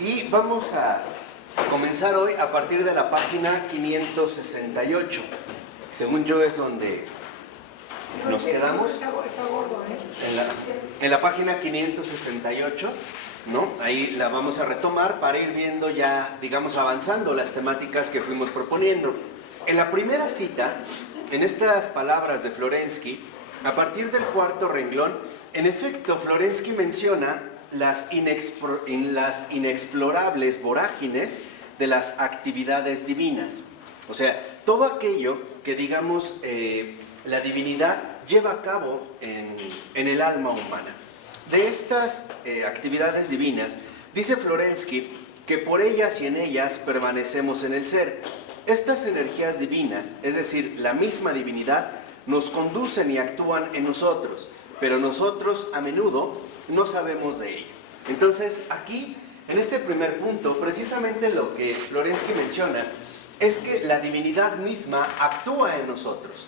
Y vamos a comenzar hoy a partir de la página 568. Según yo es donde nos quedamos. Está gordo, ¿eh? En la página 568, ¿no? Ahí la vamos a retomar para ir viendo ya, digamos, avanzando las temáticas que fuimos proponiendo. En la primera cita, en estas palabras de Florensky, a partir del cuarto renglón, en efecto, Florensky menciona las inexplorables vorágines de las actividades divinas. O sea, todo aquello que, digamos, la divinidad lleva a cabo en el alma humana. De estas actividades divinas, dice Florensky que por ellas y en ellas permanecemos en el ser. Estas energías divinas, es decir, la misma divinidad, nos conducen y actúan en nosotros, pero nosotros a menudo no sabemos de ello. Entonces, aquí, en este primer punto, precisamente lo que Florensky menciona es que la divinidad misma actúa en nosotros.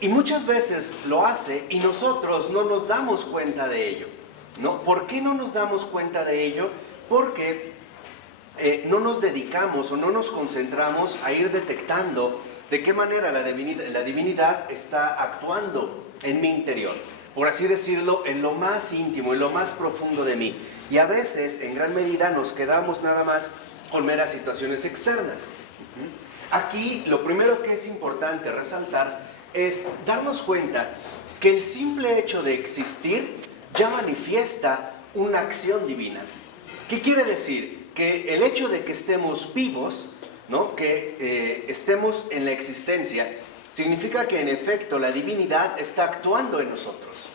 Y muchas veces lo hace y nosotros no nos damos cuenta de ello, ¿no? ¿Por qué no nos damos cuenta de ello? Porque no nos dedicamos o no nos concentramos a ir detectando de qué manera la divinidad está actuando en mi interior. Por así decirlo, en lo más íntimo, en lo más profundo de mí. Y a veces, en gran medida, nos quedamos nada más con meras situaciones externas. Aquí, lo primero que es importante resaltar es darnos cuenta que el simple hecho de existir ya manifiesta una acción divina. ¿Qué quiere decir? Que el hecho de que estemos vivos, ¿no? Que estemos en la existencia, significa que en efecto la divinidad está actuando en nosotros.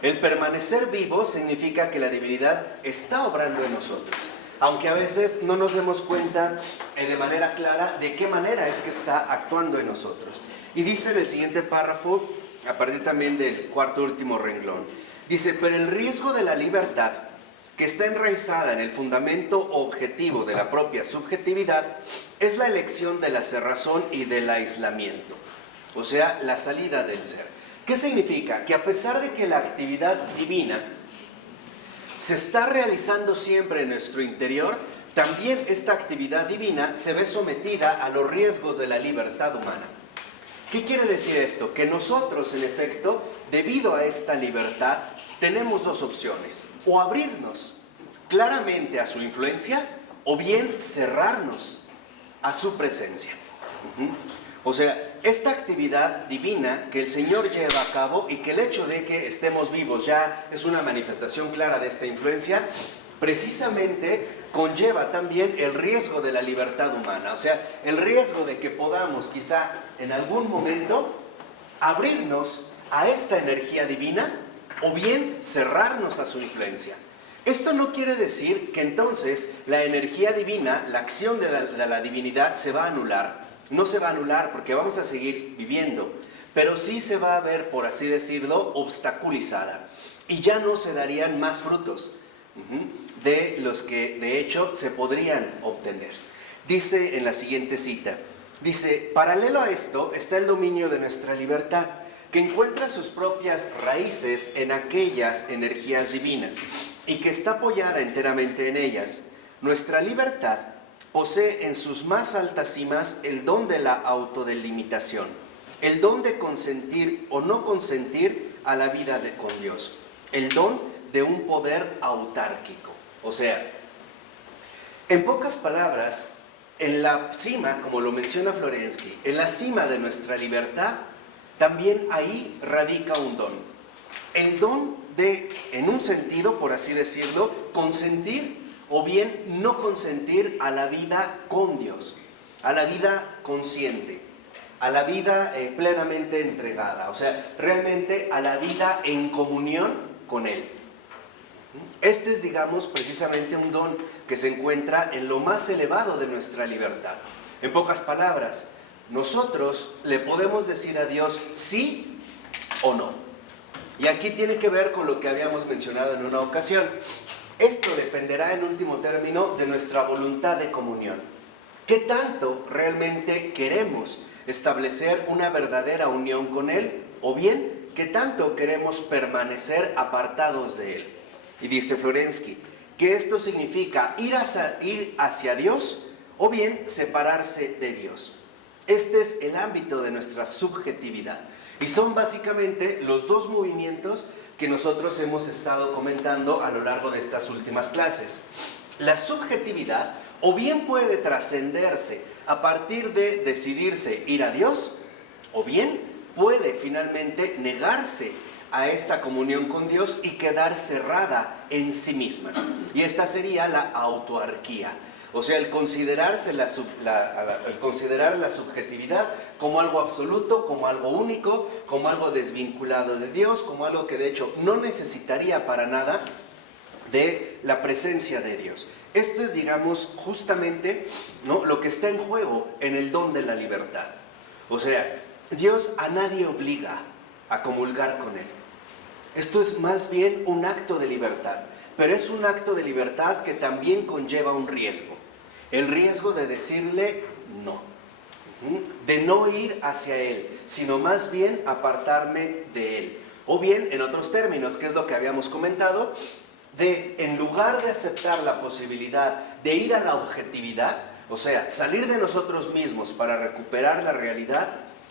El permanecer vivo significa que la divinidad está obrando en nosotros, aunque a veces no nos demos cuenta de manera clara de qué manera es que está actuando en nosotros. Y dice en el siguiente párrafo, a partir también del cuarto último renglón, dice: pero el riesgo de la libertad, que está enraizada en el fundamento objetivo de la propia subjetividad, es la elección de la cerrazón y del aislamiento. O sea, la salida del ser. ¿Qué significa? Que a pesar de que la actividad divina se está realizando siempre en nuestro interior, también esta actividad divina se ve sometida a los riesgos de la libertad humana. ¿Qué quiere decir esto? Que nosotros, en efecto, debido a esta libertad, tenemos dos opciones: o abrirnos claramente a su influencia, o bien cerrarnos a su presencia. O sea, esta actividad divina que el Señor lleva a cabo y que el hecho de que estemos vivos ya es una manifestación clara de esta influencia, precisamente conlleva también el riesgo de la libertad humana. O sea, el riesgo de que podamos quizá en algún momento abrirnos a esta energía divina o bien cerrarnos a su influencia. Esto no quiere decir que entonces la energía divina, la acción de la divinidad se va a anular. No se va a anular porque vamos a seguir viviendo, pero sí se va a ver, por así decirlo, obstaculizada. Y ya no se darían más frutos de los que de hecho se podrían obtener. Dice en la siguiente cita, dice: paralelo a esto está el dominio de nuestra libertad, que encuentra sus propias raíces en aquellas energías divinas y que está apoyada enteramente en ellas. Nuestra libertad posee en sus más altas cimas el don de la autodelimitación, el don de consentir o no consentir a la vida con Dios, el don de un poder autárquico. O sea, en pocas palabras, en la cima, como lo menciona Florensky, en la cima de nuestra libertad, también ahí radica un don. El don de, en un sentido, por así decirlo, consentir o bien no consentir a la vida con Dios, a la vida consciente, a la vida plenamente entregada, o sea, realmente a la vida en comunión con Él. Este es, digamos, precisamente un don que se encuentra en lo más elevado de nuestra libertad. En pocas palabras, nosotros le podemos decir a Dios sí o no. Y aquí tiene que ver con lo que habíamos mencionado en una ocasión. Esto dependerá en último término de nuestra voluntad de comunión. ¿Qué tanto realmente queremos establecer una verdadera unión con Él? O bien, ¿qué tanto queremos permanecer apartados de Él? Y dice Florensky, que esto significa ir hacia Dios o bien separarse de Dios. Este es el ámbito de nuestra subjetividad. Y son básicamente los dos movimientos que nosotros hemos estado comentando a lo largo de estas últimas clases. La subjetividad o bien puede trascenderse a partir de decidirse ir a Dios, o bien puede finalmente negarse a esta comunión con Dios y quedar cerrada en sí misma. Y esta sería la autoarquía. O sea, el considerar la subjetividad como algo absoluto, como algo único, como algo desvinculado de Dios, como algo que de hecho no necesitaría para nada de la presencia de Dios. Esto es, digamos, justamente, ¿no?, lo que está en juego en el don de la libertad. O sea, Dios a nadie obliga a comulgar con Él. Esto es más bien un acto de libertad, pero es un acto de libertad que también conlleva un riesgo. El riesgo de decirle no, de no ir hacia Él, sino más bien apartarme de Él. O bien, en otros términos, que es lo que habíamos comentado, de en lugar de aceptar la posibilidad de ir a la objetividad, o sea, salir de nosotros mismos para recuperar la realidad,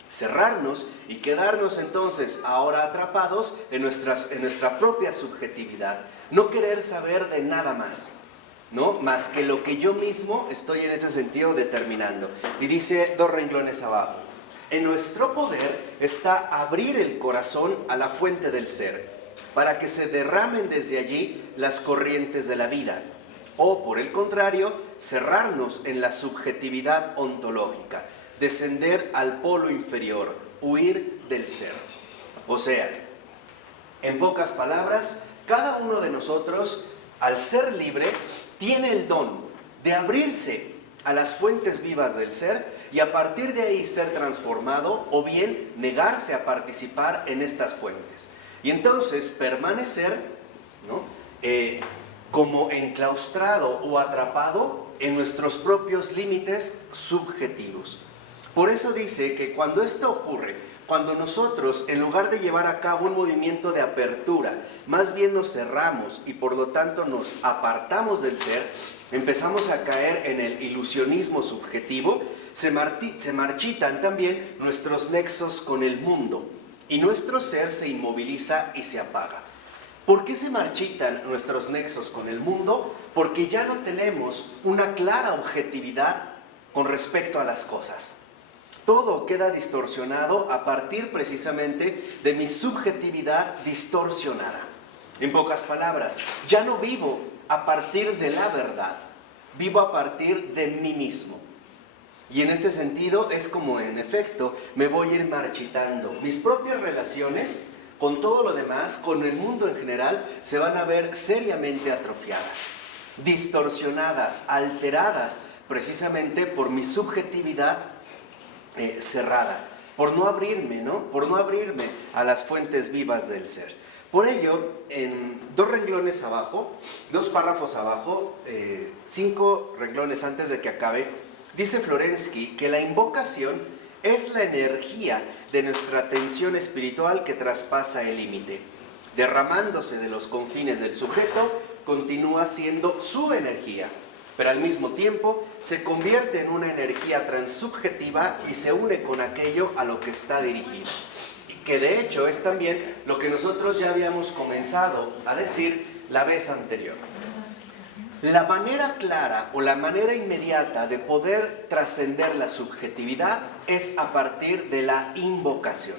cerrarnos y quedarnos entonces ahora atrapados en nuestra propia subjetividad, no querer saber de nada más, ¿no?, más que lo que yo mismo estoy en ese sentido determinando. Y dice 2 renglones abajo: en nuestro poder está abrir el corazón a la fuente del ser, para que se derramen desde allí las corrientes de la vida, o por el contrario, cerrarnos en la subjetividad ontológica, descender al polo inferior, huir del ser. O sea, en pocas palabras, cada uno de nosotros, al ser libre, tiene el don de abrirse a las fuentes vivas del ser y a partir de ahí ser transformado, o bien negarse a participar en estas fuentes. Y entonces permanecer, ¿no?, como enclaustrado o atrapado en nuestros propios límites subjetivos. Por eso dice que cuando esto ocurre, cuando nosotros, en lugar de llevar a cabo un movimiento de apertura, más bien nos cerramos y por lo tanto nos apartamos del ser, empezamos a caer en el ilusionismo subjetivo, se marchitan también nuestros nexos con el mundo y nuestro ser se inmoviliza y se apaga. ¿Por qué se marchitan nuestros nexos con el mundo? Porque ya no tenemos una clara objetividad con respecto a las cosas. Todo queda distorsionado a partir precisamente de mi subjetividad distorsionada. En pocas palabras, ya no vivo a partir de la verdad, vivo a partir de mí mismo. Y en este sentido es como, en efecto, me voy a ir marchitando. Mis propias relaciones con todo lo demás, con el mundo en general, se van a ver seriamente atrofiadas, distorsionadas, alteradas, precisamente por mi subjetividad cerrada, por no abrirme, ¿no?, por no abrirme a las fuentes vivas del ser. Por ello, en 2 renglones abajo, 2 párrafos abajo, 5 renglones antes de que acabe, dice Florensky que la invocación es la energía de nuestra atención espiritual que traspasa el límite. Derramándose de los confines del sujeto, continúa siendo su energía, pero al mismo tiempo se convierte en una energía transsubjetiva y se une con aquello a lo que está dirigido. Y que de hecho es también lo que nosotros ya habíamos comenzado a decir la vez anterior. La manera clara o la manera inmediata de poder trascender la subjetividad es a partir de la invocación.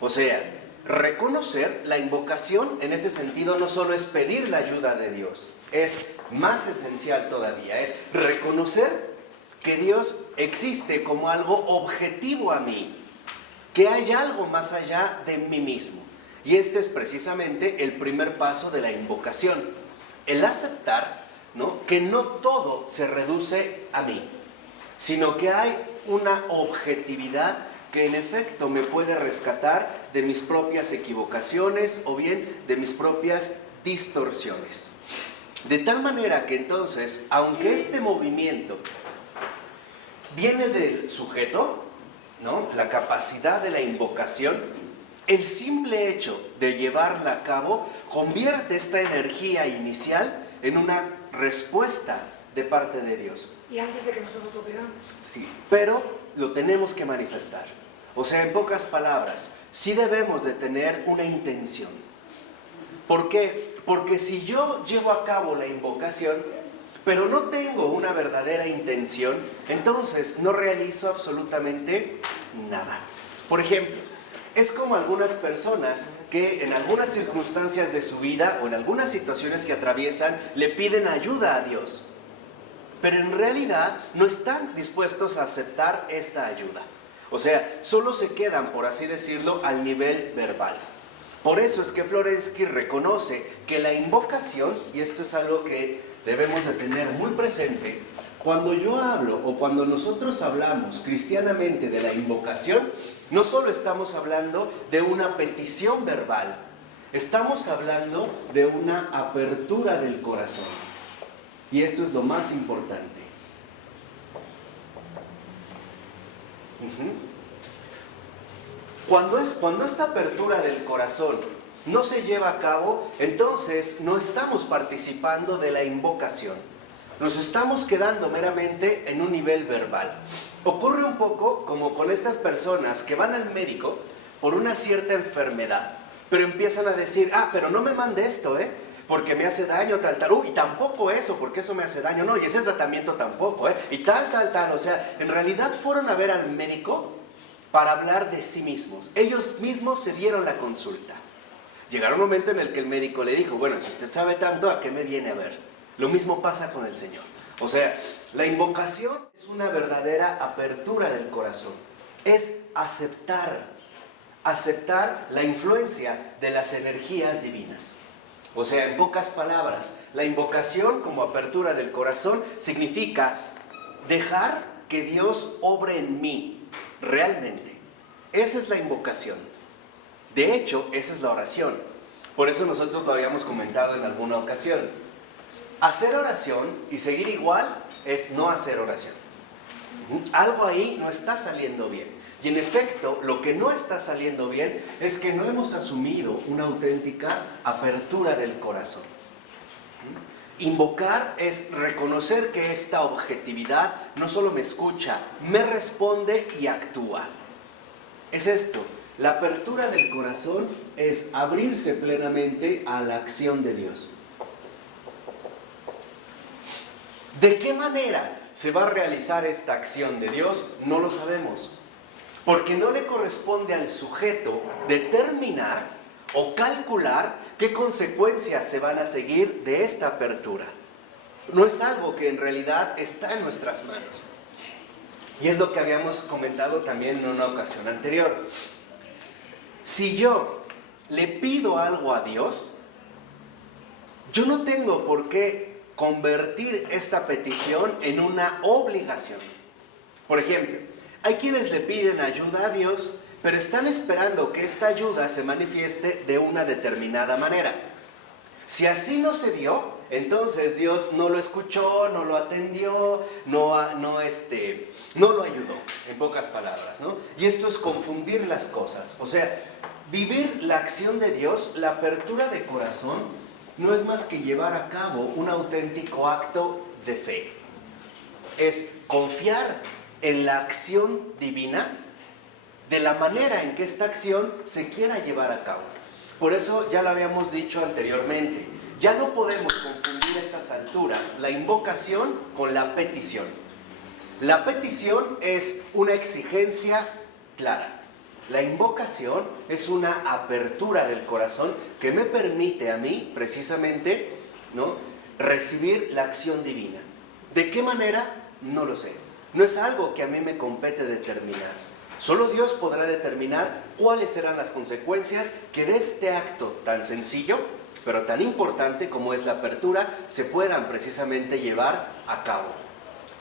O sea, reconocer la invocación en este sentido no solo es pedir la ayuda de Dios, es más esencial todavía, es reconocer que Dios existe como algo objetivo a mí, que hay algo más allá de mí mismo. Y este es precisamente el primer paso de la invocación, el aceptar, ¿no?, que no todo se reduce a mí, sino que hay una objetividad que en efecto me puede rescatar de mis propias equivocaciones o bien de mis propias distorsiones. De tal manera que entonces, aunque este movimiento viene del sujeto, ¿no?, la capacidad de la invocación, el simple hecho de llevarla a cabo convierte esta energía inicial en una respuesta de parte de Dios. Y antes de que nosotros lo pidamos. Sí, pero lo tenemos que manifestar. O sea, en pocas palabras, sí debemos de tener una intención. ¿Por qué? Porque si yo llevo a cabo la invocación, pero no tengo una verdadera intención, entonces no realizo absolutamente nada. Por ejemplo, es como algunas personas que en algunas circunstancias de su vida o en algunas situaciones que atraviesan le piden ayuda a Dios, pero en realidad no están dispuestos a aceptar esta ayuda. O sea, solo se quedan, por así decirlo, al nivel verbal. Por eso es que Florensky reconoce que la invocación, y esto es algo que debemos de tener muy presente, cuando yo hablo o cuando nosotros hablamos cristianamente de la invocación, no solo estamos hablando de una petición verbal, estamos hablando de una apertura del corazón. Y esto es lo más importante. Cuando esta apertura del corazón no se lleva a cabo, entonces no estamos participando de la invocación. Nos estamos quedando meramente en un nivel verbal. Ocurre un poco como con estas personas que van al médico por una cierta enfermedad, pero empiezan a decir, pero no me mande esto, porque me hace daño, tal. Y tampoco eso, porque eso me hace daño. No, y ese tratamiento tampoco, y tal. O sea, en realidad fueron a ver al médico para hablar de sí mismos. Ellos mismos se dieron la consulta. Llegará un momento en el que el médico le dijo, bueno, si usted sabe tanto, ¿a qué me viene a ver? Lo mismo pasa con el Señor. O sea, la invocación es una verdadera apertura del corazón. Es aceptar la influencia de las energías divinas. O sea, en pocas palabras, la invocación como apertura del corazón significa dejar que Dios obre en mí realmente. Esa es la invocación. De hecho, esa es la oración. Por eso nosotros lo habíamos comentado en alguna ocasión. Hacer oración y seguir igual es no hacer oración. Algo ahí no está saliendo bien. Y en efecto, lo que no está saliendo bien es que no hemos asumido una auténtica apertura del corazón. Invocar es reconocer que esta objetividad no solo me escucha, me responde y actúa. Es esto, la apertura del corazón es abrirse plenamente a la acción de Dios. ¿De qué manera se va a realizar esta acción de Dios? No lo sabemos, porque no le corresponde al sujeto determinar o calcular qué consecuencias se van a seguir de esta apertura. No es algo que en realidad está en nuestras manos. Y es lo que habíamos comentado también en una ocasión anterior. Si yo le pido algo a Dios, yo no tengo por qué convertir esta petición en una obligación. Por ejemplo, hay quienes le piden ayuda a Dios, pero están esperando que esta ayuda se manifieste de una determinada manera. Si así no se dio, entonces Dios no lo escuchó, no lo atendió, no lo ayudó, en pocas palabras, ¿no? Y esto es confundir las cosas. O sea, vivir la acción de Dios, la apertura de corazón, no es más que llevar a cabo un auténtico acto de fe. Es confiar en la acción divina de la manera en que esta acción se quiera llevar a cabo. Por eso ya lo habíamos dicho anteriormente, ya no podemos confundir a estas alturas la invocación con la petición. La petición es una exigencia clara. La invocación es una apertura del corazón que me permite a mí, precisamente, ¿no?, recibir la acción divina. ¿De qué manera? No lo sé. No es algo que a mí me compete determinar. Solo Dios podrá determinar cuáles serán las consecuencias que de este acto tan sencillo, pero tan importante como es la apertura, se puedan precisamente llevar a cabo.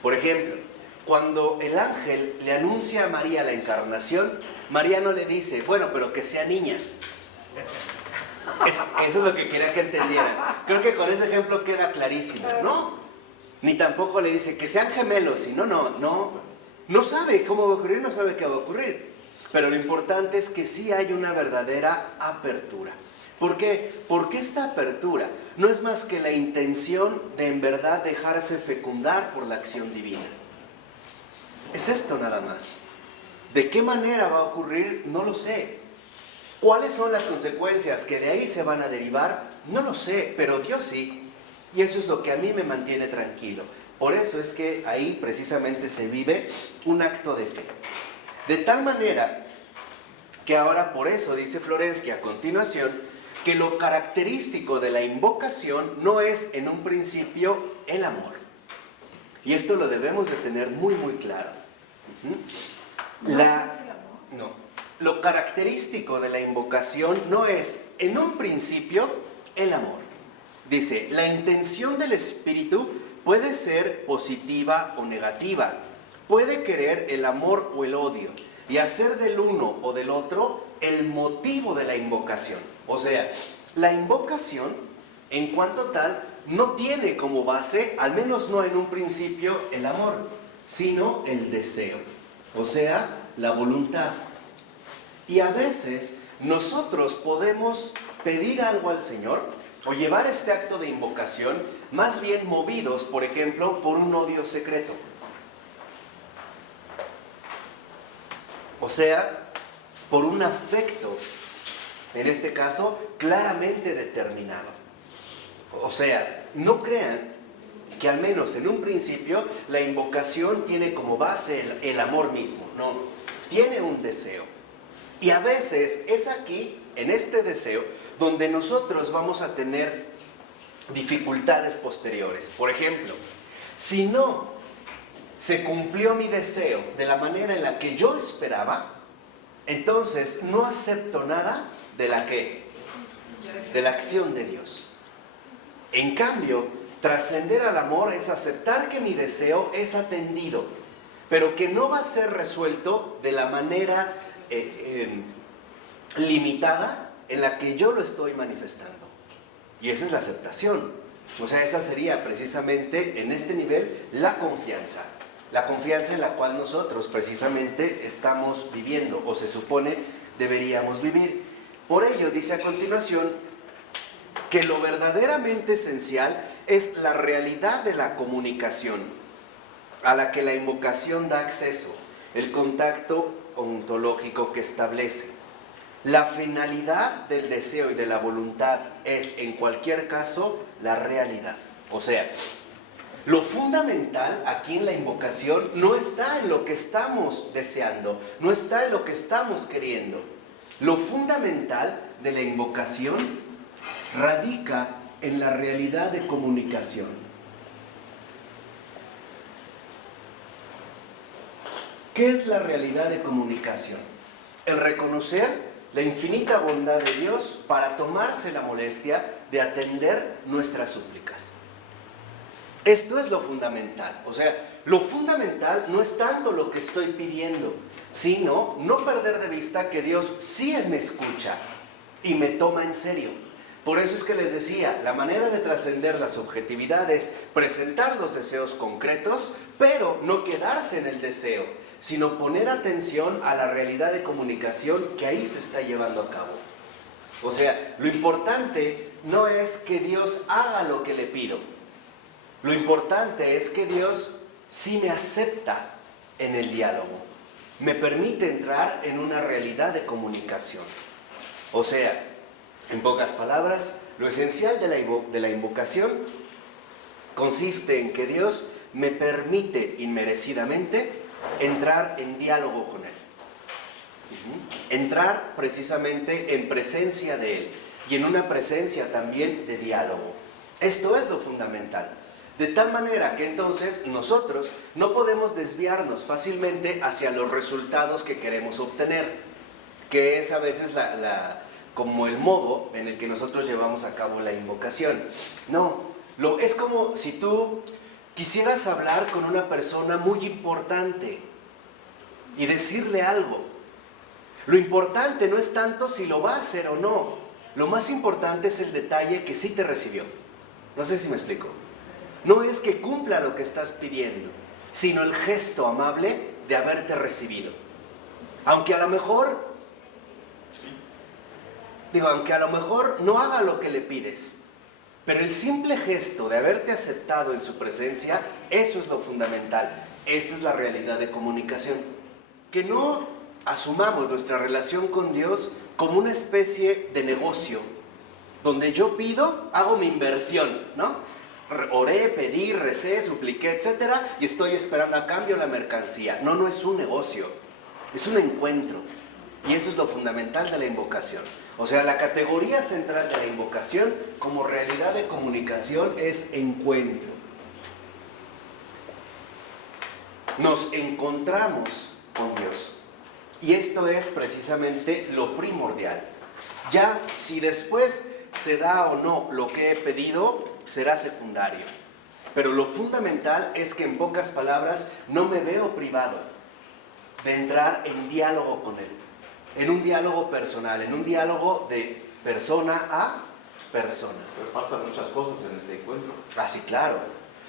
Por ejemplo, cuando el ángel le anuncia a María la encarnación, María no le dice, bueno, pero que sea niña. Eso es lo que quería que entendieran. Creo que con ese ejemplo queda clarísimo, ¿no? Ni tampoco le dice que sean gemelos, sino no sabe cómo va a ocurrir, no sabe qué va a ocurrir. Pero lo importante es que sí hay una verdadera apertura. ¿Por qué? Porque esta apertura no es más que la intención de en verdad dejarse fecundar por la acción divina. Es esto nada más. ¿De qué manera va a ocurrir? No lo sé. ¿Cuáles son las consecuencias que de ahí se van a derivar? No lo sé, pero Dios sí. Y eso es lo que a mí me mantiene tranquilo. Por eso es que ahí precisamente se vive un acto de fe. De tal manera que ahora por eso dice Florensky a continuación, que lo característico de la invocación no es en un principio el amor. Y esto lo debemos de tener muy muy claro. No. Lo característico de la invocación no es en un principio el amor. Dice, la intención del espíritu puede ser positiva o negativa. Puede querer el amor o el odio y hacer del uno o del otro el motivo de la invocación. O sea, la invocación, en cuanto tal, no tiene como base, al menos no en un principio, el amor, sino el deseo. O sea, la voluntad. Y a veces nosotros podemos pedir algo al Señor o llevar este acto de invocación más bien movidos, por ejemplo, por un odio secreto. O sea, por un afecto, en este caso, claramente determinado. O sea, no crean que al menos en un principio la invocación tiene como base el amor mismo. No, tiene un deseo. Y a veces es aquí, en este deseo, donde nosotros vamos a tener dificultades posteriores. Por ejemplo, si no se cumplió mi deseo de la manera en la que yo esperaba, entonces no acepto nada de la ¿qué? De la acción de Dios. En cambio, trascender al amor es aceptar que mi deseo es atendido, pero que no va a ser resuelto de la manera limitada en la que yo lo estoy manifestando. Y esa es la aceptación. O sea, esa sería precisamente en este nivel la confianza. La confianza en la cual nosotros precisamente estamos viviendo, o se supone deberíamos vivir. Por ello, dice a continuación, que lo verdaderamente esencial es la realidad de la comunicación, a la que la invocación da acceso, el contacto ontológico que establece. La finalidad del deseo y de la voluntad es, en cualquier caso, la realidad. O sea, lo fundamental aquí en la invocación no está en lo que estamos deseando, no está en lo que estamos queriendo. Lo fundamental de la invocación radica en la realidad de comunicación. ¿Qué es la realidad de comunicación? El reconocer la infinita bondad de Dios para tomarse la molestia de atender nuestras súplicas. Esto es lo fundamental. O sea, lo fundamental no es tanto lo que estoy pidiendo, sino no perder de vista que Dios sí me escucha y me toma en serio. Por eso es que les decía, la manera de trascender la subjetividad es presentar los deseos concretos, pero no quedarse en el deseo, sino poner atención a la realidad de comunicación que ahí se está llevando a cabo. O sea, lo importante no es que Dios haga lo que le pido. Lo importante es que Dios sí me acepta en el diálogo. Me permite entrar en una realidad de comunicación. O sea, en pocas palabras, lo esencial de la invocación consiste en que Dios me permite inmerecidamente entrar en diálogo con Él. Entrar precisamente en presencia de Él y en una presencia también de diálogo. Esto es lo fundamental. De tal manera que entonces nosotros no podemos desviarnos fácilmente hacia los resultados que queremos obtener, que es a veces como el modo en el que nosotros llevamos a cabo la invocación. No, es como si tú quisieras hablar con una persona muy importante y decirle algo. Lo importante no es tanto si lo va a hacer o no. Lo más importante es el detalle que sí te recibió. No sé si me explico. No es que cumpla lo que estás pidiendo, sino el gesto amable de haberte recibido. Aunque a lo mejor Digo, aunque a lo mejor no haga lo que le pides, pero el simple gesto de haberte aceptado en su presencia, eso es lo fundamental. Esta es la realidad de comunicación. Que no asumamos nuestra relación con Dios como una especie de negocio, donde yo pido, hago mi inversión, ¿no? Oré, pedí, recé, supliqué, etcétera, y estoy esperando a cambio la mercancía. No, no es un negocio, es un encuentro. Y eso es lo fundamental de la invocación. O sea, la categoría central de la invocación como realidad de comunicación es encuentro. Nos encontramos con Dios. Y esto es precisamente lo primordial. Ya si después se da o no lo que he pedido, será secundario. Pero lo fundamental es que, en pocas palabras, no me veo privado de entrar en diálogo con Él. En un diálogo personal, en un diálogo de persona a persona. Pero pasan muchas cosas en este encuentro. Ah, sí, claro.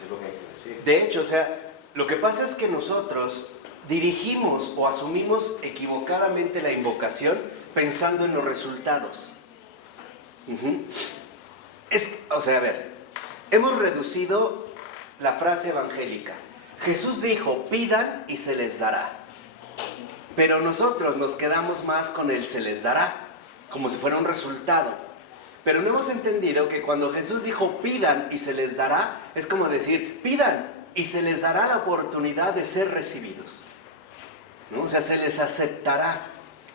Es lo que hay que decir. De hecho, o sea, lo que pasa es que nosotros dirigimos o asumimos equivocadamente la invocación pensando en los resultados. O sea, a ver, hemos reducido la frase evangélica. Jesús dijo, pidan y se les dará. Pero nosotros nos quedamos más con el se les dará, como si fuera un resultado. Pero no hemos entendido que cuando Jesús dijo pidan y se les dará, es como decir, pidan y se les dará la oportunidad de ser recibidos, ¿no? O sea, se les aceptará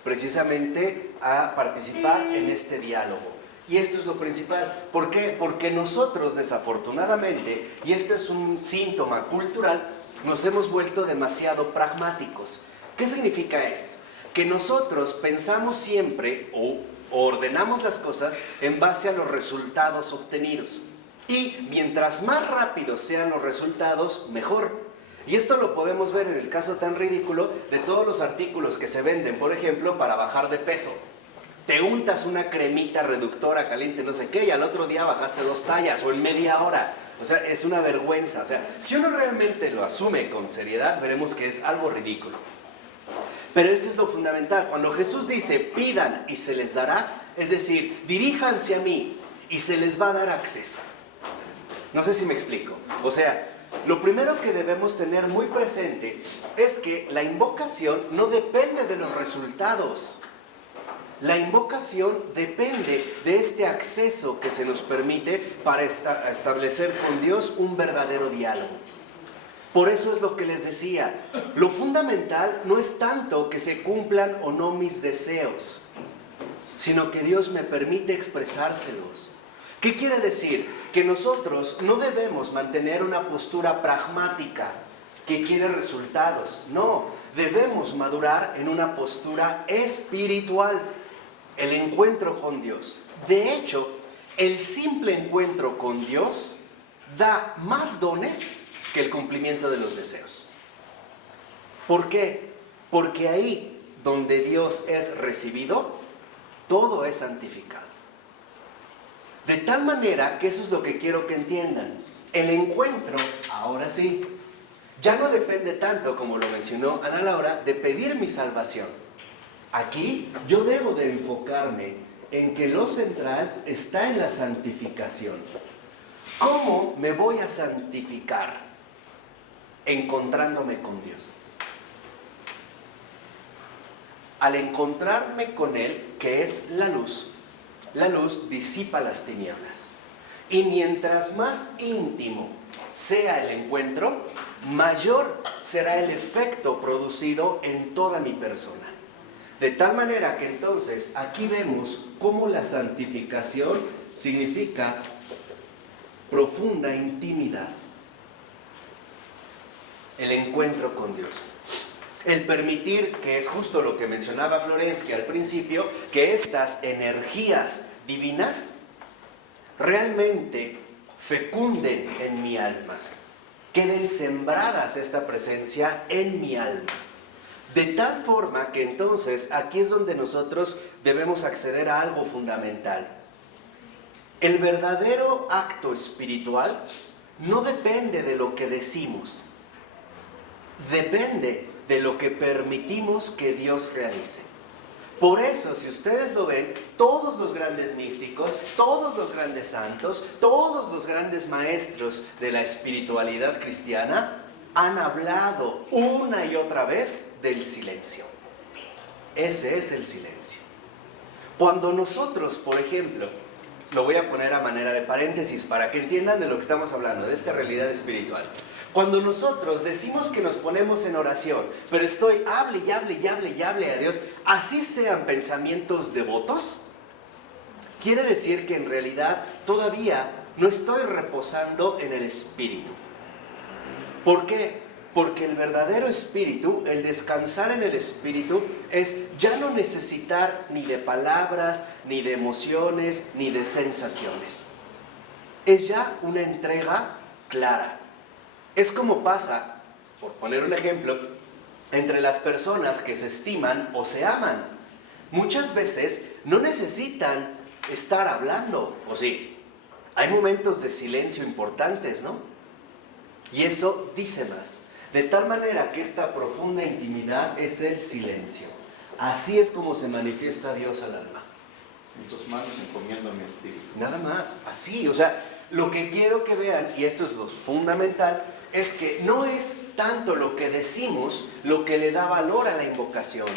precisamente a participar en este diálogo. Y esto es lo principal. ¿Por qué? Porque nosotros, desafortunadamente, y este es un síntoma cultural, nos hemos vuelto demasiado pragmáticos. ¿Qué significa esto? Que nosotros pensamos siempre o ordenamos las cosas en base a los resultados obtenidos. Y mientras más rápidos sean los resultados, mejor. Y esto lo podemos ver en el caso tan ridículo de todos los artículos que se venden, por ejemplo, para bajar de peso. Te untas una cremita reductora caliente, no sé qué, y al otro día bajaste 2 tallas o en media hora. O sea, es una vergüenza. O sea, si uno realmente lo asume con seriedad, veremos que es algo ridículo. Pero esto es lo fundamental. Cuando Jesús dice, pidan y se les dará, es decir, diríjanse a mí y se les va a dar acceso. No sé si me explico. O sea, lo primero que debemos tener muy presente es que la invocación no depende de los resultados. La invocación depende de este acceso que se nos permite para establecer con Dios un verdadero diálogo. Por eso es lo que les decía, lo fundamental no es tanto que se cumplan o no mis deseos, sino que Dios me permite expresárselos. ¿Qué quiere decir? Que nosotros no debemos mantener una postura pragmática que quiere resultados. No, debemos madurar en una postura espiritual, el encuentro con Dios. De hecho, el simple encuentro con Dios da más dones que el cumplimiento de los deseos. ¿Por qué? Porque ahí donde Dios es recibido, todo es santificado. De tal manera que eso es lo que quiero que entiendan. El encuentro, ahora sí, ya no depende tanto, como lo mencionó Ana Laura, de pedir mi salvación. Aquí yo debo de enfocarme en que lo central está en la santificación. ¿Cómo me voy a santificar? Encontrándome con Dios. Al encontrarme con Él, que es la luz disipa las tinieblas. Y mientras más íntimo sea el encuentro, mayor será el efecto producido en toda mi persona. De tal manera que entonces aquí vemos cómo la santificación significa profunda intimidad. El encuentro con Dios. El permitir, que es justo lo que mencionaba Florencia al principio, que estas energías divinas realmente fecunden en mi alma, queden sembradas esta presencia en mi alma. De tal forma que entonces aquí es donde nosotros debemos acceder a algo fundamental. El verdadero acto espiritual no depende de lo que decimos, depende de lo que permitimos que Dios realice. Por eso, si ustedes lo ven, todos los grandes místicos, todos los grandes santos, todos los grandes maestros de la espiritualidad cristiana han hablado una y otra vez del silencio. Ese es el silencio. Cuando nosotros, por ejemplo, lo voy a poner a manera de paréntesis para que entiendan de lo que estamos hablando, de esta realidad espiritual. Cuando nosotros decimos que nos ponemos en oración, pero estoy hable y hable y hable y hable a Dios, así sean pensamientos devotos, quiere decir que en realidad todavía no estoy reposando en el Espíritu. ¿Por qué? Porque el verdadero espíritu, el descansar en el espíritu, es ya no necesitar ni de palabras, ni de emociones, ni de sensaciones. Es ya una entrega clara. Es como pasa, por poner un ejemplo, entre las personas que se estiman o se aman. Muchas veces no necesitan estar hablando, ¿o sí? Hay momentos de silencio importantes, ¿no? Y eso dice más. De tal manera que esta profunda intimidad es el silencio. Así es como se manifiesta Dios al alma. En tus manos encomiendo mi espíritu. Nada más, así. O sea, lo que quiero que vean, y esto es lo fundamental, es que no es tanto lo que decimos lo que le da valor a la invocación.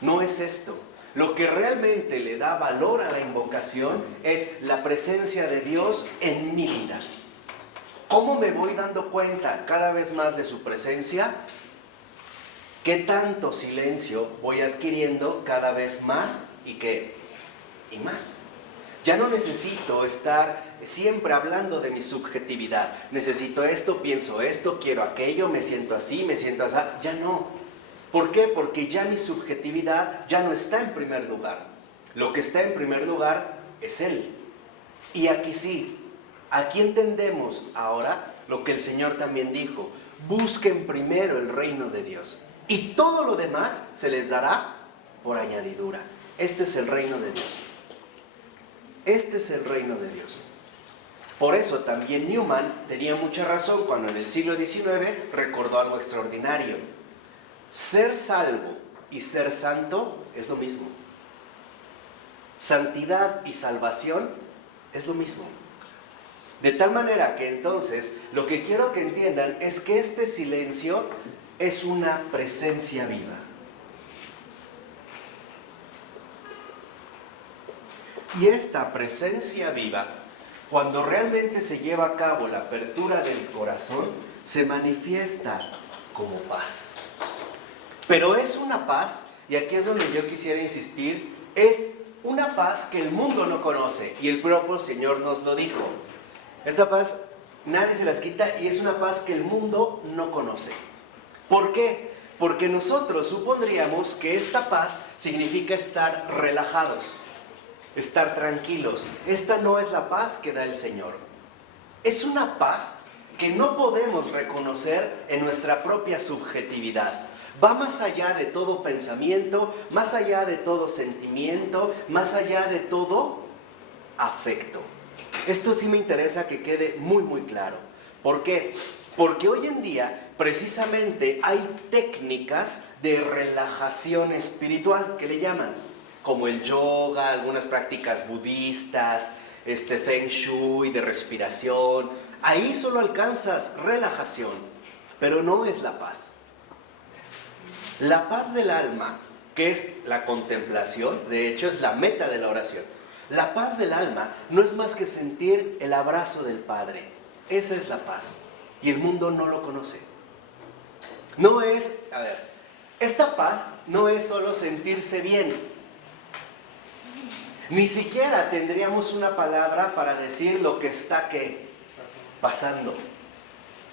No es esto. Lo que realmente le da valor a la invocación es la presencia de Dios en mi vida. ¿Cómo me voy dando cuenta cada vez más de su presencia? ¿Qué tanto silencio voy adquiriendo cada vez más y qué? Y más. Ya no necesito estar siempre hablando de mi subjetividad. Necesito esto, pienso esto, quiero aquello, me siento así, me siento así. Ya no. ¿Por qué? Porque ya mi subjetividad ya no está en primer lugar. Lo que está en primer lugar es Él. Y aquí sí. Aquí entendemos ahora lo que el Señor también dijo: busquen primero el reino de Dios y todo lo demás se les dará por añadidura. Este es el reino de Dios. Este es el reino de Dios. Por eso también Newman tenía mucha razón cuando en el siglo XIX recordó algo extraordinario. Ser salvo y ser santo es lo mismo. Santidad y salvación es lo mismo. De tal manera que entonces lo que quiero que entiendan es que este silencio es una presencia viva. Y esta presencia viva, cuando realmente se lleva a cabo la apertura del corazón, se manifiesta como paz. Pero es una paz, y aquí es donde yo quisiera insistir, es una paz que el mundo no conoce, y el propio Señor nos lo dijo. Esta paz nadie se las quita y es una paz que el mundo no conoce. ¿Por qué? Porque nosotros supondríamos que esta paz significa estar relajados, estar tranquilos. Esta no es la paz que da el Señor. Es una paz que no podemos reconocer en nuestra propia subjetividad. Va más allá de todo pensamiento, más allá de todo sentimiento, más allá de todo afecto. Esto sí me interesa que quede muy muy claro. ¿Por qué? Porque hoy en día precisamente hay técnicas de relajación espiritual que le llaman, como el yoga, algunas prácticas budistas, feng shui, de respiración. Ahí solo alcanzas relajación, pero no es la paz. La paz del alma, que es la contemplación, de hecho es la meta de la oración. La paz del alma no es más que sentir el abrazo del Padre. Esa es la paz. Y el mundo no lo conoce. No es, esta paz no es solo sentirse bien. Ni siquiera tendríamos una palabra para decir lo que está pasando.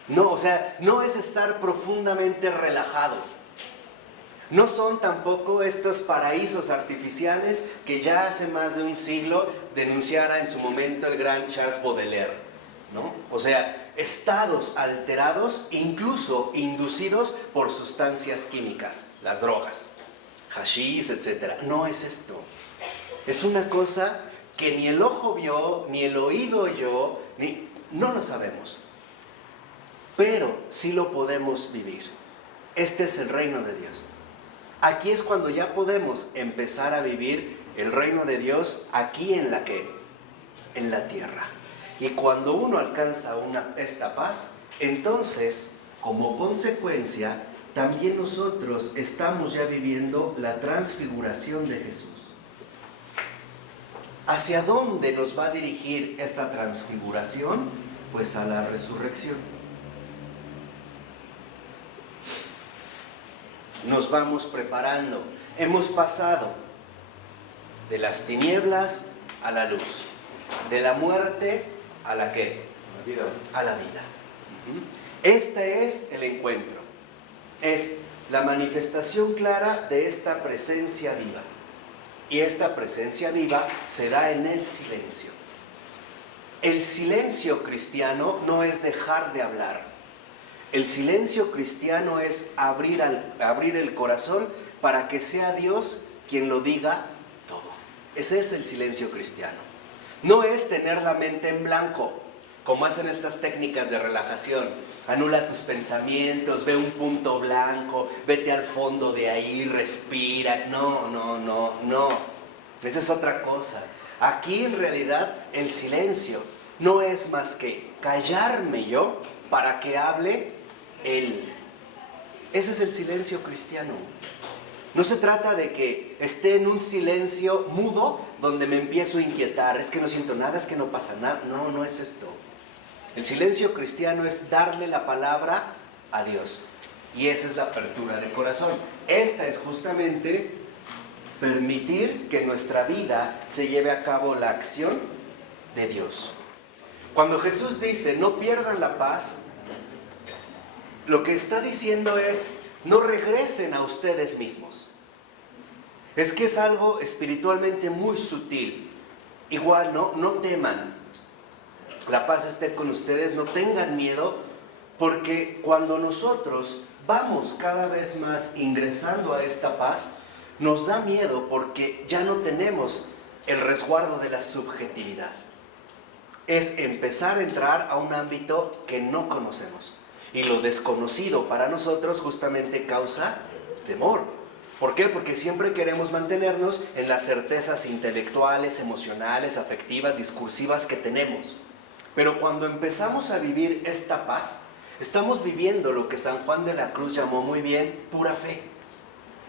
No, o sea, no es estar profundamente relajado. No son tampoco estos paraísos artificiales que ya hace más de un siglo denunciara en su momento el gran Charles Baudelaire, ¿no? O sea, estados alterados, incluso inducidos por sustancias químicas, las drogas, hashish, etc. No es esto. Es una cosa que ni el ojo vio, ni el oído oyó, no lo sabemos. Pero sí lo podemos vivir. Este es el reino de Dios. Aquí es cuando ya podemos empezar a vivir el reino de Dios aquí en la tierra. Y cuando uno alcanza esta paz, entonces, como consecuencia, también nosotros estamos ya viviendo la transfiguración de Jesús. ¿Hacia dónde nos va a dirigir esta transfiguración? Pues a la resurrección. Nos vamos preparando. Hemos pasado de las tinieblas a la luz, de la muerte a la ¿qué? A la vida. Este es el encuentro. Es la manifestación clara de esta presencia viva. Y esta presencia viva se da en el silencio. El silencio cristiano no es dejar de hablar. El silencio cristiano es abrir el corazón para que sea Dios quien lo diga todo. Ese es el silencio cristiano. No es tener la mente en blanco, como hacen estas técnicas de relajación. Anula tus pensamientos, ve un punto blanco, vete al fondo de ahí, respira. No. Esa es otra cosa. Aquí en realidad el silencio no es más que callarme yo para que hable Él. Ese es el silencio cristiano. No se trata de que esté en un silencio mudo donde me empiezo a inquietar. Es que no siento nada, es que no pasa nada. No es esto. El silencio cristiano es darle la palabra a Dios. Y esa es la apertura de corazón. Esta es justamente permitir que en nuestra vida se lleve a cabo la acción de Dios. Cuando Jesús dice, no pierdan la paz, lo que está diciendo es, no regresen a ustedes mismos. Es que es algo espiritualmente muy sutil. Igual, no teman. La paz esté con ustedes, no tengan miedo, porque cuando nosotros vamos cada vez más ingresando a esta paz, nos da miedo porque ya no tenemos el resguardo de la subjetividad. Es empezar a entrar a un ámbito que no conocemos. Y lo desconocido para nosotros justamente causa temor. ¿Por qué? Porque siempre queremos mantenernos en las certezas intelectuales, emocionales, afectivas, discursivas que tenemos. Pero cuando empezamos a vivir esta paz, estamos viviendo lo que San Juan de la Cruz llamó muy bien pura fe.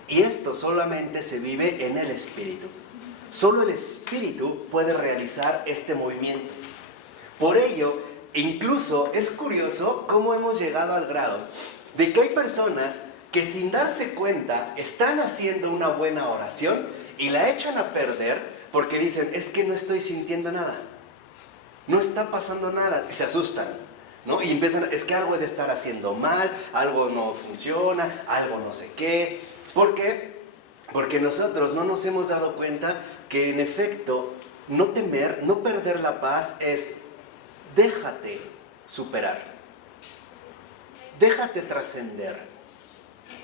Y esto solamente se vive en el Espíritu. Solo el Espíritu puede realizar este movimiento. Por ello, incluso es curioso cómo hemos llegado al grado de que hay personas que sin darse cuenta están haciendo una buena oración y la echan a perder porque dicen, es que no estoy sintiendo nada. No está pasando nada, y se asustan, ¿no? Y empiezan, es que algo he de estar haciendo mal, algo no funciona, algo no sé qué. ¿Por qué? Porque nosotros no nos hemos dado cuenta que en efecto, no temer, no perder la paz es, déjate superar, déjate trascender,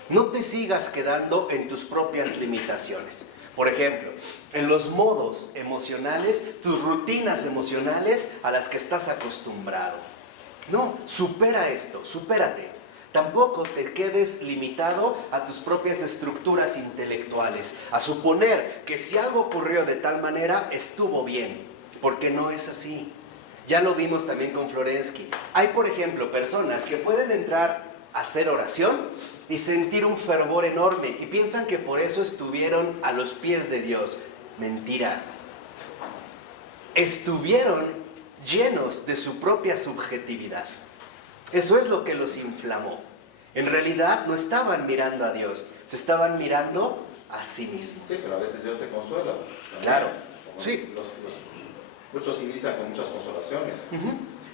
no te sigas quedando en tus propias limitaciones. Por ejemplo, en los modos emocionales, tus rutinas emocionales a las que estás acostumbrado. No, supera esto, supérate. Tampoco te quedes limitado a tus propias estructuras intelectuales, a suponer que si algo ocurrió de tal manera, estuvo bien, porque no es así. Ya lo vimos también con Florensky. Hay, por ejemplo, personas que pueden entrar a hacer oración y sentir un fervor enorme y piensan que por eso estuvieron a los pies de Dios. Mentira. Estuvieron llenos de su propia subjetividad. Eso es lo que los inflamó. En realidad no estaban mirando a Dios, se estaban mirando a sí mismos. Sí, pero a veces Dios te consuela. Claro, Como sí. Muchos inician con muchas consolaciones.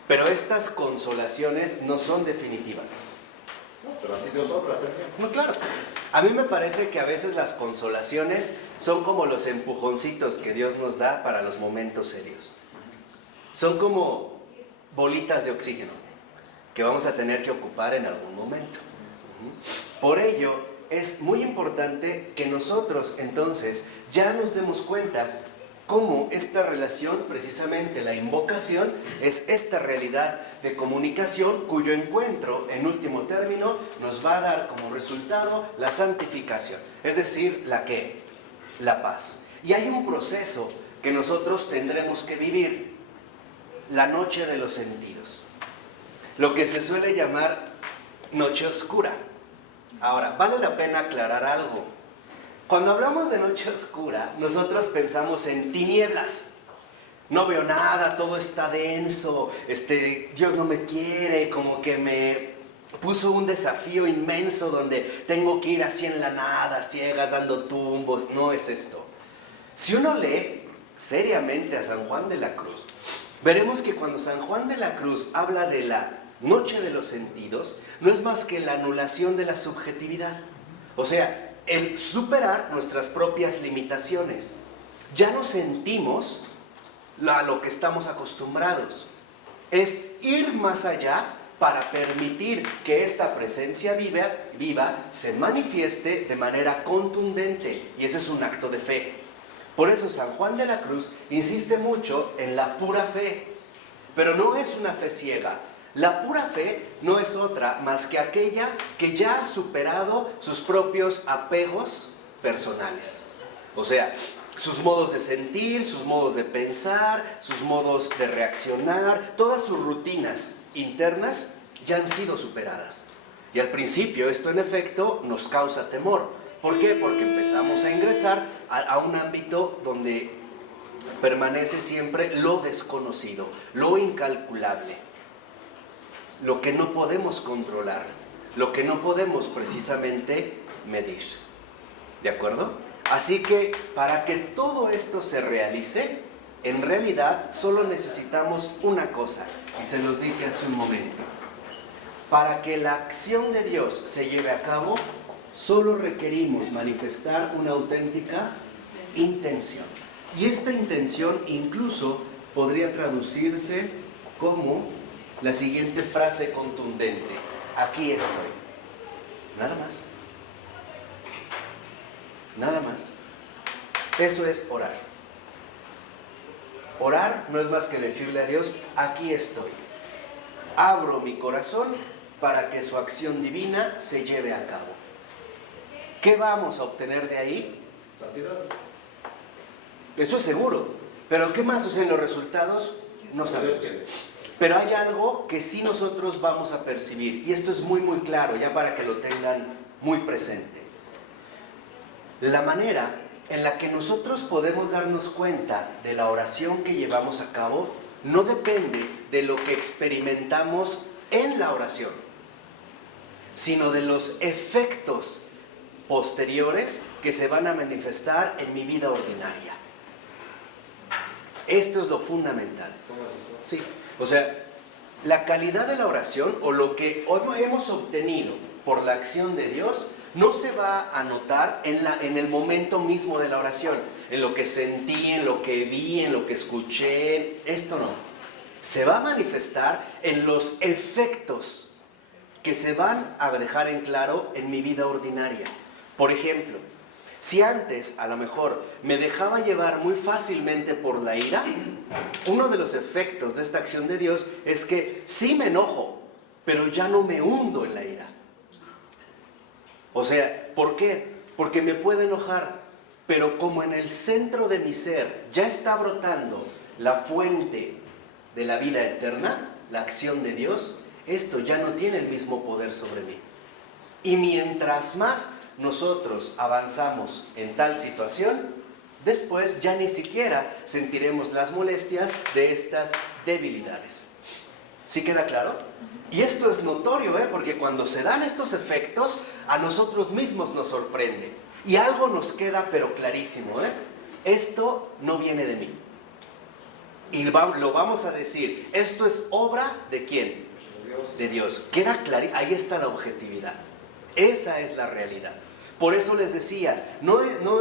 Pero estas consolaciones no son definitivas. No, pero así Dios obra también. No, claro. A mí me parece que a veces las consolaciones son como los empujoncitos que Dios nos da para los momentos serios. Son como bolitas de oxígeno que vamos a tener que ocupar en algún momento. Por ello, es muy importante que nosotros entonces ya nos demos cuenta cómo esta relación, precisamente la invocación, es esta realidad de comunicación cuyo encuentro, en último término, nos va a dar como resultado la santificación, es decir, ¿la qué? La paz. Y hay un proceso que nosotros tendremos que vivir, la noche de los sentidos, lo que se suele llamar noche oscura. Ahora, vale la pena aclarar algo. Cuando hablamos de noche oscura, nosotros pensamos en tinieblas. No veo nada, todo está denso, Dios no me quiere, como que me puso un desafío inmenso donde tengo que ir así en la nada, ciegas, dando tumbos. No es esto. Si uno lee seriamente a San Juan de la Cruz, veremos que cuando San Juan de la Cruz habla de la noche de los sentidos, no es más que la anulación de la subjetividad. O sea, el superar nuestras propias limitaciones. Ya no sentimos a lo que estamos acostumbrados. Es ir más allá para permitir que esta presencia viva se manifieste de manera contundente. Y ese es un acto de fe. Por eso San Juan de la Cruz insiste mucho en la pura fe. Pero no es una fe ciega. La pura fe no es otra más que aquella que ya ha superado sus propios apegos personales. O sea, sus modos de sentir, sus modos de pensar, sus modos de reaccionar, todas sus rutinas internas ya han sido superadas. Y al principio esto en efecto nos causa temor. ¿Por qué? Porque empezamos a ingresar a un ámbito donde permanece siempre lo desconocido, lo incalculable, lo que no podemos controlar, lo que no podemos precisamente medir. ¿De acuerdo? Así que para que todo esto se realice, en realidad solo necesitamos una cosa, y se los dije hace un momento. Para que la acción de Dios se lleve a cabo, solo requerimos manifestar una auténtica intención. Y esta intención incluso podría traducirse como la siguiente frase contundente: aquí estoy. Nada más. Nada más. Eso es orar. Orar no es más que decirle a Dios: aquí estoy. Abro mi corazón para que su acción divina se lleve a cabo. ¿Qué vamos a obtener de ahí? Santidad. Esto es seguro. Pero ¿qué más? O sea, en los resultados no sabemos. Pero hay algo que sí nosotros vamos a percibir, y esto es muy muy claro, ya para que lo tengan muy presente. La manera en la que nosotros podemos darnos cuenta de la oración que llevamos a cabo no depende de lo que experimentamos en la oración, sino de los efectos posteriores que se van a manifestar en mi vida ordinaria. Esto es lo fundamental. ¿Cómo es eso? Sí, o sea, la calidad de la oración o lo que hoy hemos obtenido por la acción de Dios no se va a notar en el momento mismo de la oración, en lo que sentí, en lo que vi, en lo que escuché. Esto no. Se va a manifestar en los efectos que se van a dejar en claro en mi vida ordinaria. Por ejemplo, si antes a lo mejor me dejaba llevar muy fácilmente por la ira, uno de los efectos de esta acción de Dios es que sí me enojo, pero ya no me hundo en la ira. O sea, ¿por qué? Porque me puedo enojar, pero como en el centro de mi ser ya está brotando la fuente de la vida eterna, la acción de Dios, esto ya no tiene el mismo poder sobre mí. Y mientras más nosotros avanzamos en tal situación, después ya ni siquiera sentiremos las molestias de estas debilidades. ¿Sí queda claro? Y esto es notorio, porque cuando se dan estos efectos, a nosotros mismos nos sorprende. Y algo nos queda pero clarísimo, esto no viene de mí. Y lo vamos a decir, esto es obra ¿de quién? De Dios. Queda claro, ahí está la objetividad. Esa es la realidad. Por eso les decía,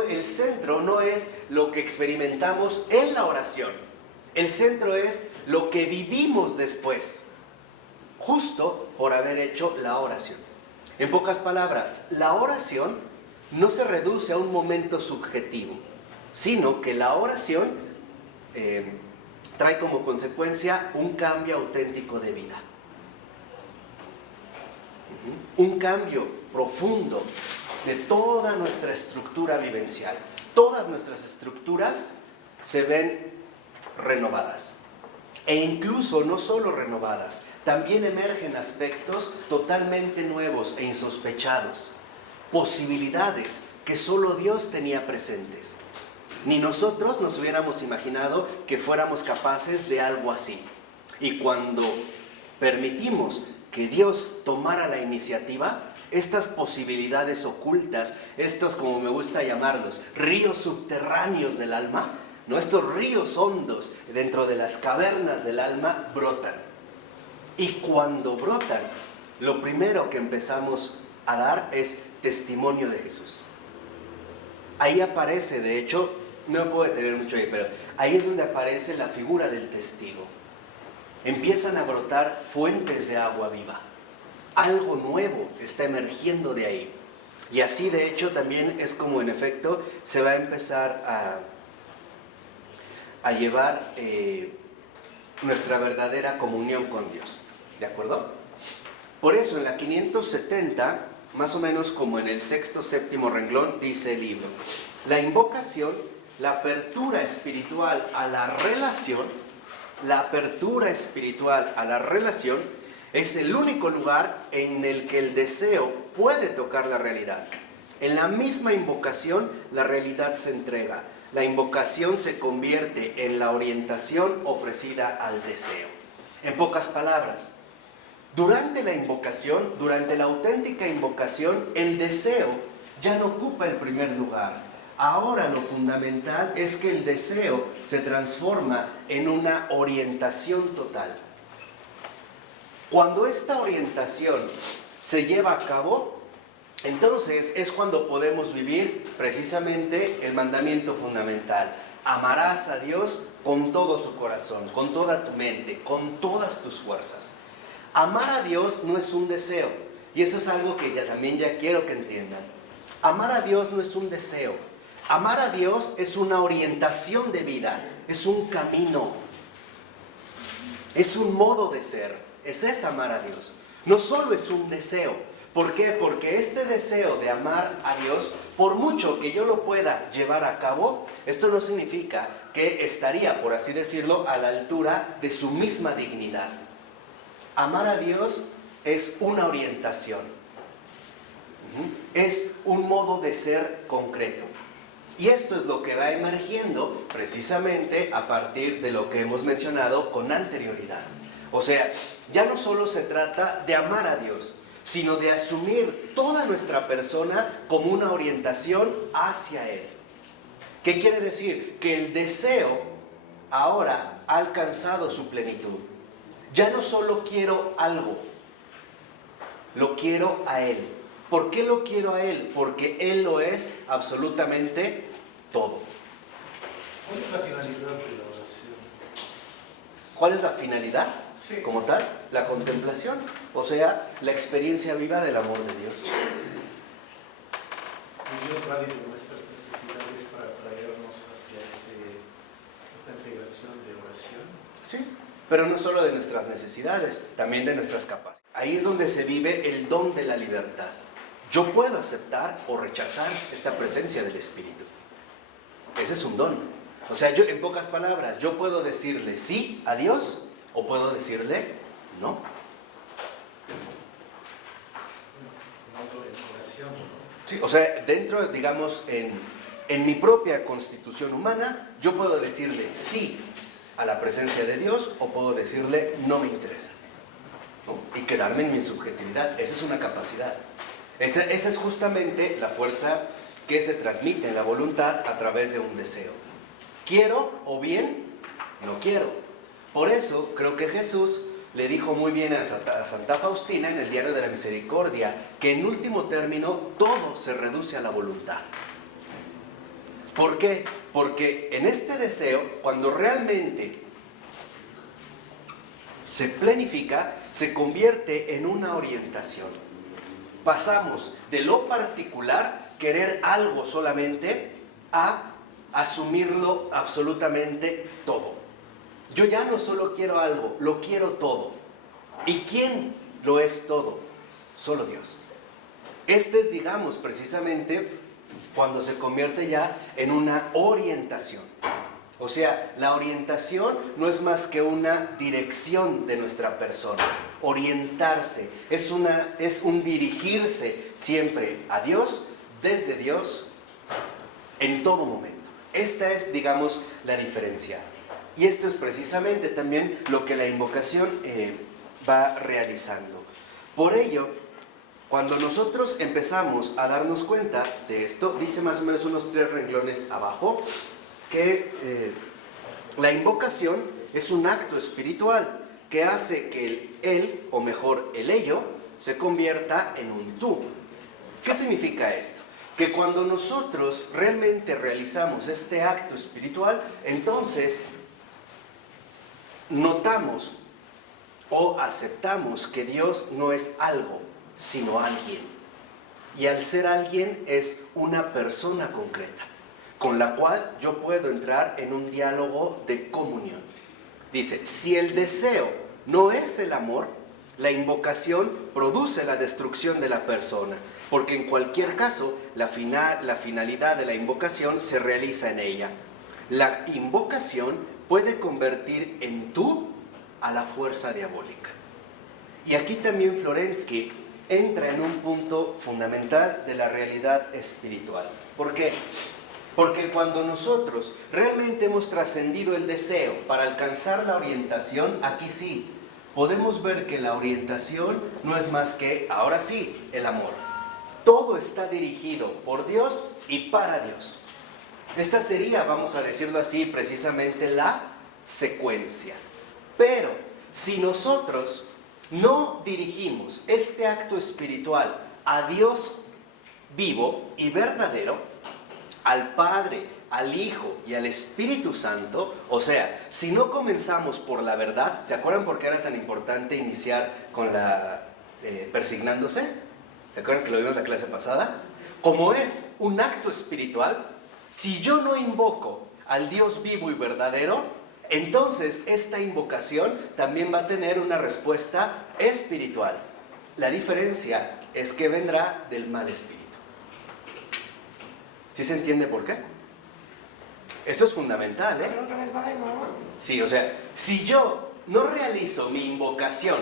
el centro no es lo que experimentamos en la oración. El centro es lo que vivimos después, justo por haber hecho la oración. En pocas palabras, la oración no se reduce a un momento subjetivo, sino que la oración trae como consecuencia un cambio auténtico de vida. Un cambio profundo de toda nuestra estructura vivencial. Todas nuestras estructuras se ven renovadas. E incluso no solo renovadas, también emergen aspectos totalmente nuevos e insospechados. Posibilidades que solo Dios tenía presentes. Ni nosotros nos hubiéramos imaginado que fuéramos capaces de algo así. Y cuando permitimos que Dios tomara la iniciativa, estas posibilidades ocultas, estos, como me gusta llamarlos, ríos subterráneos del alma, ¿no? Estos ríos hondos dentro de las cavernas del alma brotan. Y cuando brotan, lo primero que empezamos a dar es testimonio de Jesús. Ahí aparece, de hecho, no me puedo detener mucho ahí, pero ahí es donde aparece la figura del testigo. Empiezan a brotar fuentes de agua viva. Algo nuevo está emergiendo de ahí. Y así, de hecho, también es como, en efecto, se va a empezar a llevar nuestra verdadera comunión con Dios. ¿De acuerdo? Por eso, en la 570, más o menos como en el sexto, séptimo renglón, dice el libro: la invocación, la apertura espiritual a la relación, es el único lugar en el que el deseo puede tocar la realidad. En la misma invocación, la realidad se entrega. La invocación se convierte en la orientación ofrecida al deseo. En pocas palabras, durante la invocación, durante la auténtica invocación, el deseo ya no ocupa el primer lugar. Ahora lo fundamental es que el deseo se transforma en una orientación total. Cuando esta orientación se lleva a cabo, entonces es cuando podemos vivir precisamente el mandamiento fundamental. Amarás a Dios con todo tu corazón, con toda tu mente, con todas tus fuerzas. Amar a Dios no es un deseo, y eso es algo que también quiero que entiendan. Amar a Dios no es un deseo. Amar a Dios es una orientación de vida, es un camino, es un modo de ser. Ese es amar a Dios. No solo es un deseo. ¿Por qué? Porque este deseo de amar a Dios, por mucho que yo lo pueda llevar a cabo, esto no significa que estaría, por así decirlo, a la altura de su misma dignidad. Amar a Dios es una orientación. Es un modo de ser concreto. Y esto es lo que va emergiendo precisamente a partir de lo que hemos mencionado con anterioridad. O sea, ya no solo se trata de amar a Dios, sino de asumir toda nuestra persona como una orientación hacia Él. ¿Qué quiere decir? Que el deseo ahora ha alcanzado su plenitud. Ya no solo quiero algo, lo quiero a Él. ¿Por qué lo quiero a Él? Porque Él lo es absolutamente todo. ¿Cuál es la finalidad de la oración? ¿Cuál es la finalidad? Sí. Como tal, la contemplación, o sea, la experiencia viva del amor de Dios. Y Dios vale de nuestras necesidades para traernos hacia esta integración de oración. Sí, pero no solo de nuestras necesidades, también de nuestras capacidades. Ahí es donde se vive el don de la libertad. Yo puedo aceptar o rechazar esta presencia del Espíritu. Ese es un don. O sea, yo, en pocas palabras, yo puedo decirle sí a Dios o puedo decirle no. Autodecoración, ¿no? Sí, o sea, dentro, digamos, en mi propia constitución humana, yo puedo decirle sí a la presencia de Dios o puedo decirle no me interesa, ¿no? Y quedarme en mi subjetividad. Esa es una capacidad. Esa es justamente la fuerza que se transmite en la voluntad a través de un deseo. Quiero o bien no quiero. Por eso creo que Jesús le dijo muy bien a Santa Faustina en el Diario de la Misericordia que en último término todo se reduce a la voluntad. ¿Por qué? Porque en este deseo, cuando realmente se planifica, se convierte en una orientación. Pasamos de lo particular, querer algo solamente, a asumirlo absolutamente todo. Yo ya no solo quiero algo, lo quiero todo. ¿Y quién lo es todo? Solo Dios. Este es, digamos, precisamente cuando se convierte ya en una orientación. O sea, la orientación no es más que una dirección de nuestra persona. Orientarse es un dirigirse siempre a Dios, desde Dios, en todo momento. Esta es, digamos, la diferencia. Y esto es precisamente también lo que la invocación va realizando. Por ello, cuando nosotros empezamos a darnos cuenta de esto, dice más o menos unos 3 renglones abajo, que la invocación es un acto espiritual que hace que el él, o mejor el ello, se convierta en un tú. ¿Qué significa esto? Que cuando nosotros realmente realizamos este acto espiritual, entonces notamos o aceptamos que Dios no es algo, sino alguien. Y al ser alguien es una persona concreta, con la cual yo puedo entrar en un diálogo de comunión. Dice, si el deseo no es el amor, la invocación produce la destrucción de la persona, porque en cualquier caso, la finalidad de la invocación se realiza en ella. La invocación puede convertir en tú a la fuerza diabólica. Y aquí también Florensky entra en un punto fundamental de la realidad espiritual. ¿Por qué? Porque cuando nosotros realmente hemos trascendido el deseo para alcanzar la orientación, aquí sí, podemos ver que la orientación no es más que, ahora sí, el amor. Todo está dirigido por Dios y para Dios. Esta sería, vamos a decirlo así, precisamente la secuencia. Pero si nosotros no dirigimos este acto espiritual a Dios vivo y verdadero, al Padre, al Hijo y al Espíritu Santo, o sea, si no comenzamos por la verdad, ¿se acuerdan por qué era tan importante iniciar con la persignándose? ¿Se acuerdan que lo vimos en la clase pasada? Como es un acto espiritual, si yo no invoco al Dios vivo y verdadero, entonces esta invocación también va a tener una respuesta espiritual. La diferencia es que vendrá del mal espíritu. ¿Sí se entiende por qué? Esto es fundamental, ¿eh? Sí, o sea, si yo no realizo mi invocación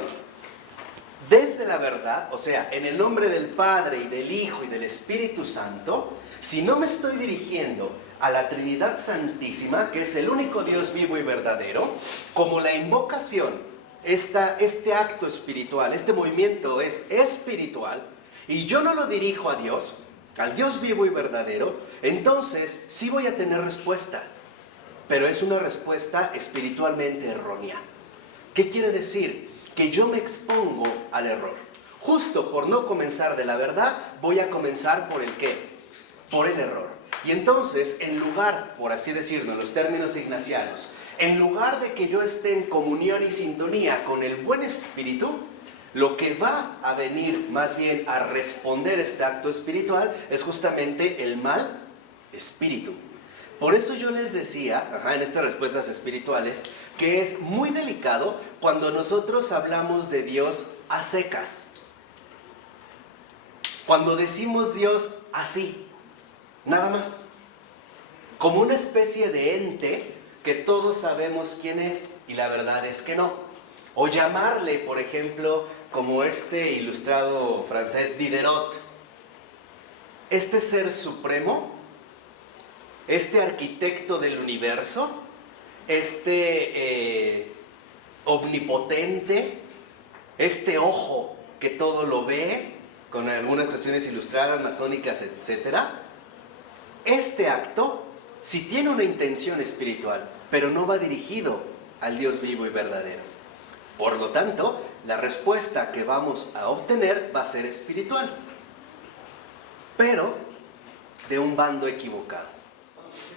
desde la verdad, o sea, en el nombre del Padre y del Hijo y del Espíritu Santo, si no me estoy dirigiendo a la Trinidad Santísima, que es el único Dios vivo y verdadero, como la invocación, este acto espiritual, este movimiento es espiritual, y yo no lo dirijo a Dios, al Dios vivo y verdadero, entonces sí voy a tener respuesta, pero es una respuesta espiritualmente errónea. ¿Qué quiere decir? Que yo me expongo al error. Justo por no comenzar de la verdad, voy a comenzar por el ¿qué? Por el error. Y entonces, en lugar, por así decirlo, en los términos ignacianos, en lugar de que yo esté en comunión y sintonía con el buen espíritu, lo que va a venir más bien a responder este acto espiritual es justamente el mal espíritu. Por eso yo les decía, en estas respuestas espirituales, que es muy delicado cuando nosotros hablamos de Dios a secas. Cuando decimos Dios así, nada más. Como una especie de ente que todos sabemos quién es y la verdad es que no. O llamarle, por ejemplo, como este ilustrado francés Diderot, este ser supremo, este arquitecto del universo, este omnipotente, este ojo que todo lo ve, con algunas cuestiones ilustradas, masónicas, etc. Este acto, si tiene una intención espiritual, pero no va dirigido al Dios vivo y verdadero. Por lo tanto, la respuesta que vamos a obtener va a ser espiritual, pero de un bando equivocado.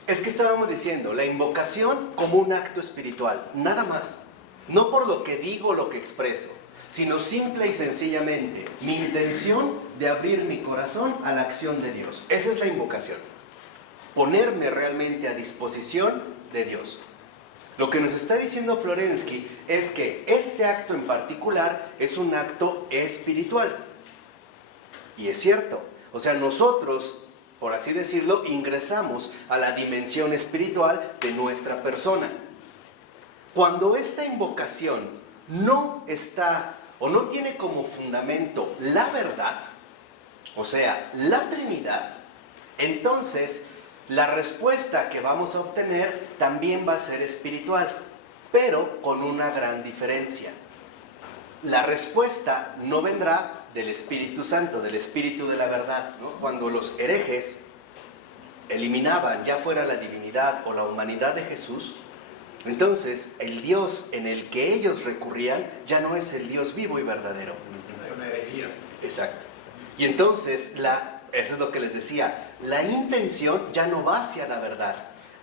Es que estábamos diciendo, la invocación como un acto espiritual, nada más. No por lo que digo o lo que expreso, sino simple y sencillamente mi intención de abrir mi corazón a la acción de Dios. Esa es la invocación. ponerme realmente a disposición de Dios. Lo que nos está diciendo Florensky es que este acto en particular es un acto espiritual. Y es cierto. O sea, nosotros, por así decirlo, ingresamos a la dimensión espiritual de nuestra persona. Cuando esta invocación no está o no tiene como fundamento la verdad, o sea, la Trinidad, entonces la respuesta que vamos a obtener también va a ser espiritual, pero con una gran diferencia. La respuesta no vendrá del Espíritu Santo, del Espíritu de la verdad, ¿no? Cuando los herejes eliminaban ya fuera la divinidad o la humanidad de Jesús, entonces el Dios en el que ellos recurrían ya no es el Dios vivo y verdadero. Hay una herejía. Exacto. Y entonces, eso es lo que les decía, la intención ya no va hacia la verdad.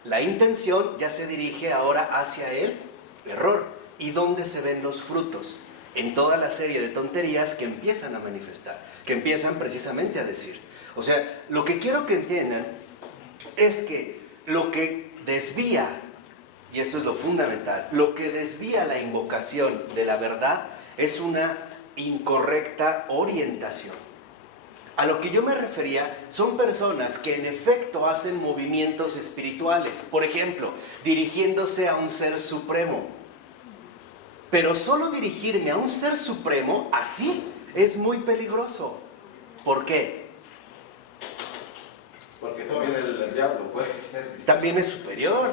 La intención ya se dirige ahora hacia el error. ¿Y dónde se ven los frutos? En toda la serie de tonterías que empiezan a manifestar, que empiezan precisamente a decir. O sea, lo que quiero que entiendan es que lo que desvía, y esto es lo fundamental, lo que desvía la invocación de la verdad es una incorrecta orientación. A lo que yo me refería son personas que en efecto hacen movimientos espirituales, por ejemplo, dirigiéndose a un ser supremo. Pero solo dirigirme a un ser supremo así es muy peligroso. ¿Por qué? Porque también el diablo puede ser. También es superior.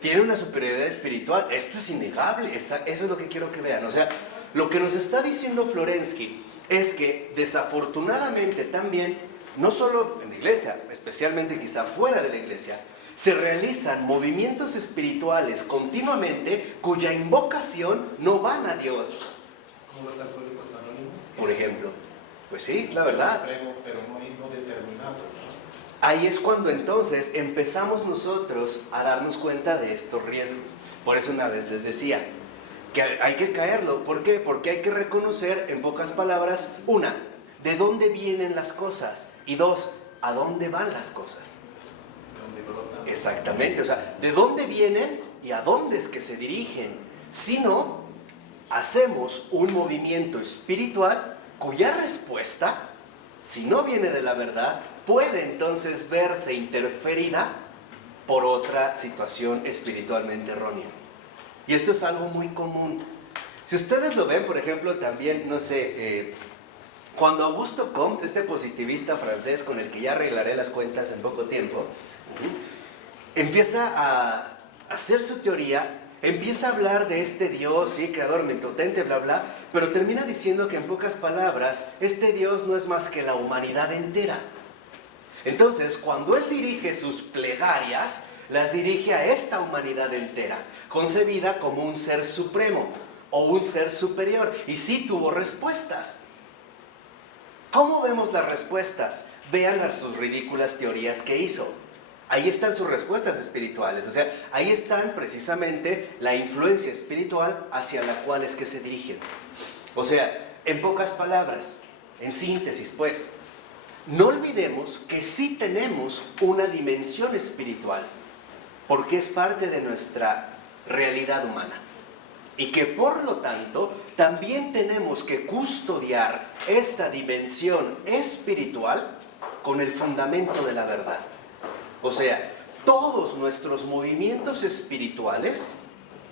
Tiene una superioridad espiritual. Esto es innegable. Eso es lo que quiero que vean. O sea, lo que nos está diciendo Florensky es que desafortunadamente también, no solo en la iglesia, especialmente quizá fuera de la iglesia, se realizan movimientos espirituales continuamente cuya invocación no van a Dios. Como los alcohólicos anónimos. Por ejemplo. Pues sí, es la verdad. Supremo, pero no determinado, ¿no? Ahí es cuando entonces empezamos nosotros a darnos cuenta de estos riesgos. Por eso una vez les decía que hay que caerlo. ¿Por qué? Porque hay que reconocer, en pocas palabras, una, de dónde vienen las cosas, y dos, a dónde van las cosas. De donde brotan. Exactamente, o sea, de dónde vienen y a dónde es que se dirigen. Si no, hacemos un movimiento espiritual cuya respuesta, si no viene de la verdad, puede entonces verse interferida por otra situación espiritualmente errónea. Y esto es algo muy común. Si ustedes lo ven, por ejemplo, también, no sé, cuando Auguste Comte, este positivista francés con el que ya arreglaré las cuentas en poco tiempo, empieza a hacer su teoría, empieza a hablar de este Dios, sí, creador, omnipotente, bla, bla, pero termina diciendo que en pocas palabras, este Dios no es más que la humanidad entera. Entonces, cuando él dirige sus plegarias, las dirige a esta humanidad entera, concebida como un ser supremo o un ser superior, y sí tuvo respuestas. ¿Cómo vemos las respuestas? Vean sus ridículas teorías que hizo. Ahí están sus respuestas espirituales, o sea, ahí están precisamente la influencia espiritual hacia la cual es que se dirigen. O sea, en pocas palabras, en síntesis pues, no olvidemos que sí tenemos una dimensión espiritual, porque es parte de nuestra realidad humana. Y que por lo tanto, también tenemos que custodiar esta dimensión espiritual con el fundamento de la verdad. O sea, todos nuestros movimientos espirituales,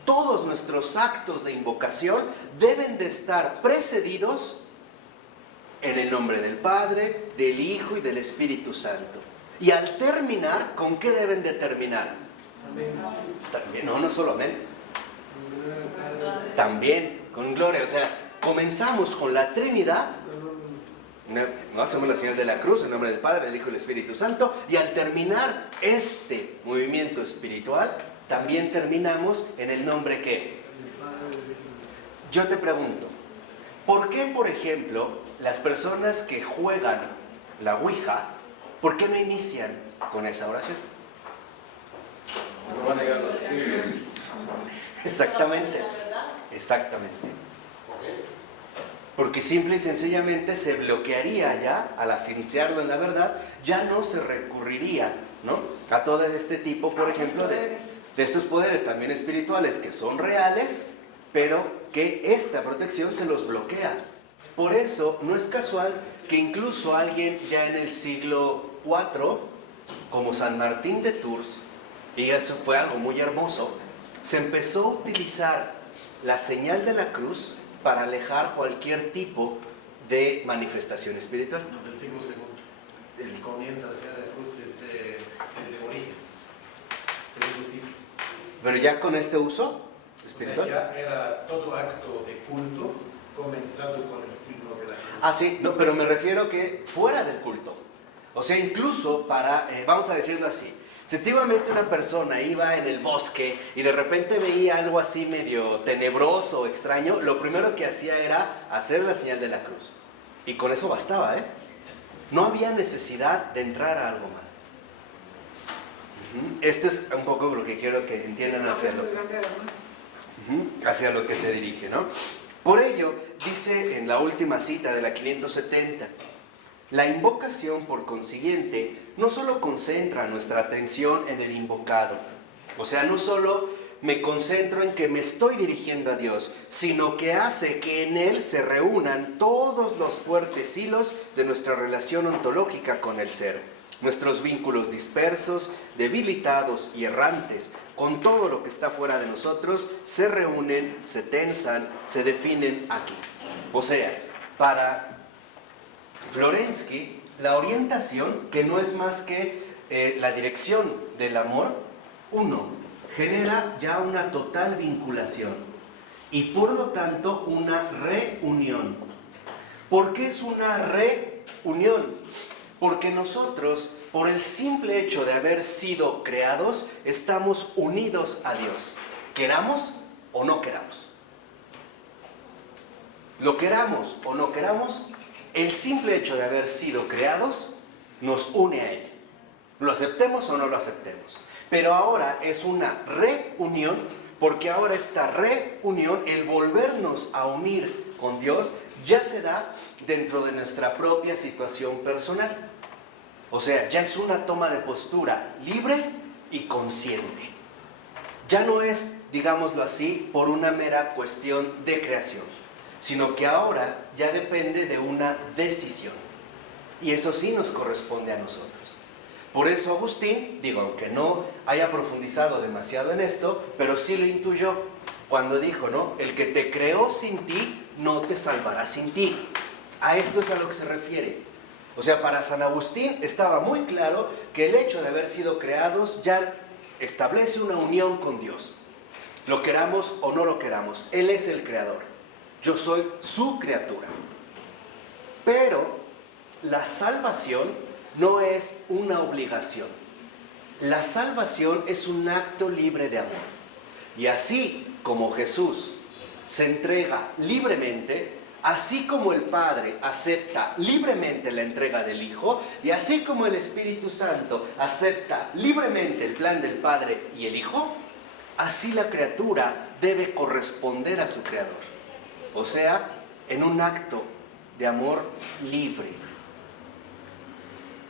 todos nuestros actos de invocación deben de estar precedidos en el nombre del Padre, del Hijo y del Espíritu Santo. Y al terminar, ¿con qué deben de terminar? Amén. También, no solo amén. También con gloria. O sea, comenzamos con la Trinidad. No hacemos la señal de la cruz en nombre del Padre, del Hijo y del Espíritu Santo, y al terminar este movimiento espiritual, también terminamos en el nombre que. Yo te pregunto, ¿por qué, por ejemplo, las personas que juegan la Ouija, ¿por qué no inician con esa oración? No van a llegar los espíritus. Exactamente, exactamente. porque simple y sencillamente se bloquearía ya, al afianzarlo en la verdad, ya no se recurriría, ¿no?, a todo este tipo, por ejemplo, de estos poderes también espirituales que son reales, pero que esta protección se los bloquea. Por eso no es casual que incluso alguien ya en el siglo IV, como San Martín de Tours, y eso fue algo muy hermoso, se empezó a utilizar la señal de la cruz para alejar cualquier tipo de manifestación espiritual. No, del siglo II. Él comienza la señal de la cruz desde Orígenes, segundo siglo. Pero ya con este uso espiritual. O sea, ya era todo acto de culto comenzado con el signo de la cruz. Ah, sí, no, pero me refiero que fuera del culto. O sea, incluso para, vamos a decirlo así, si antiguamente una persona iba en el bosque y de repente veía algo así medio tenebroso, extraño, lo primero que hacía era hacer la señal de la cruz. Y con eso bastaba, ¿eh? No había necesidad de entrar a algo más. Esto es un poco lo que quiero que entiendan hacerlo. Hacia lo que se dirige, ¿no? Por ello, dice en la última cita de la 570, la invocación, por consiguiente, no solo concentra nuestra atención en el invocado, o sea, no solo me concentro en que me estoy dirigiendo a Dios, sino que hace que en Él se reúnan todos los fuertes hilos de nuestra relación ontológica con el ser, nuestros vínculos dispersos, debilitados y errantes, con todo lo que está fuera de nosotros, se reúnen, se tensan, se definen aquí. O sea, para Florensky, la orientación, que no es más que la dirección del amor, uno, genera ya una total vinculación y por lo tanto una reunión. ¿Por qué es una reunión? Porque nosotros, por el simple hecho de haber sido creados, estamos unidos a Dios, queramos o no queramos. Lo queramos o no queramos, el simple hecho de haber sido creados nos une a Él. Lo aceptemos o no lo aceptemos. Pero ahora es una reunión, porque ahora esta reunión, el volvernos a unir con Dios, ya se da dentro de nuestra propia situación personal. O sea, ya es una toma de postura libre y consciente. Ya no es, digámoslo así, por una mera cuestión de creación, sino que ahora ya depende de una decisión. Y eso sí nos corresponde a nosotros. Por eso Agustín, aunque no haya profundizado demasiado en esto, pero sí lo intuyó cuando dijo, ¿no? El que te creó sin ti, no te salvará sin ti. A esto es a lo que se refiere. O sea, para San Agustín estaba muy claro que el hecho de haber sido creados ya establece una unión con Dios. Lo queramos o no lo queramos, Él es el creador. Yo soy su criatura. Pero la salvación no es una obligación. La salvación es un acto libre de amor. Y así como Jesús se entrega libremente, así como el Padre acepta libremente la entrega del Hijo, y así como el Espíritu Santo acepta libremente el plan del Padre y el Hijo, así la criatura debe corresponder a su Creador. O sea, en un acto de amor libre.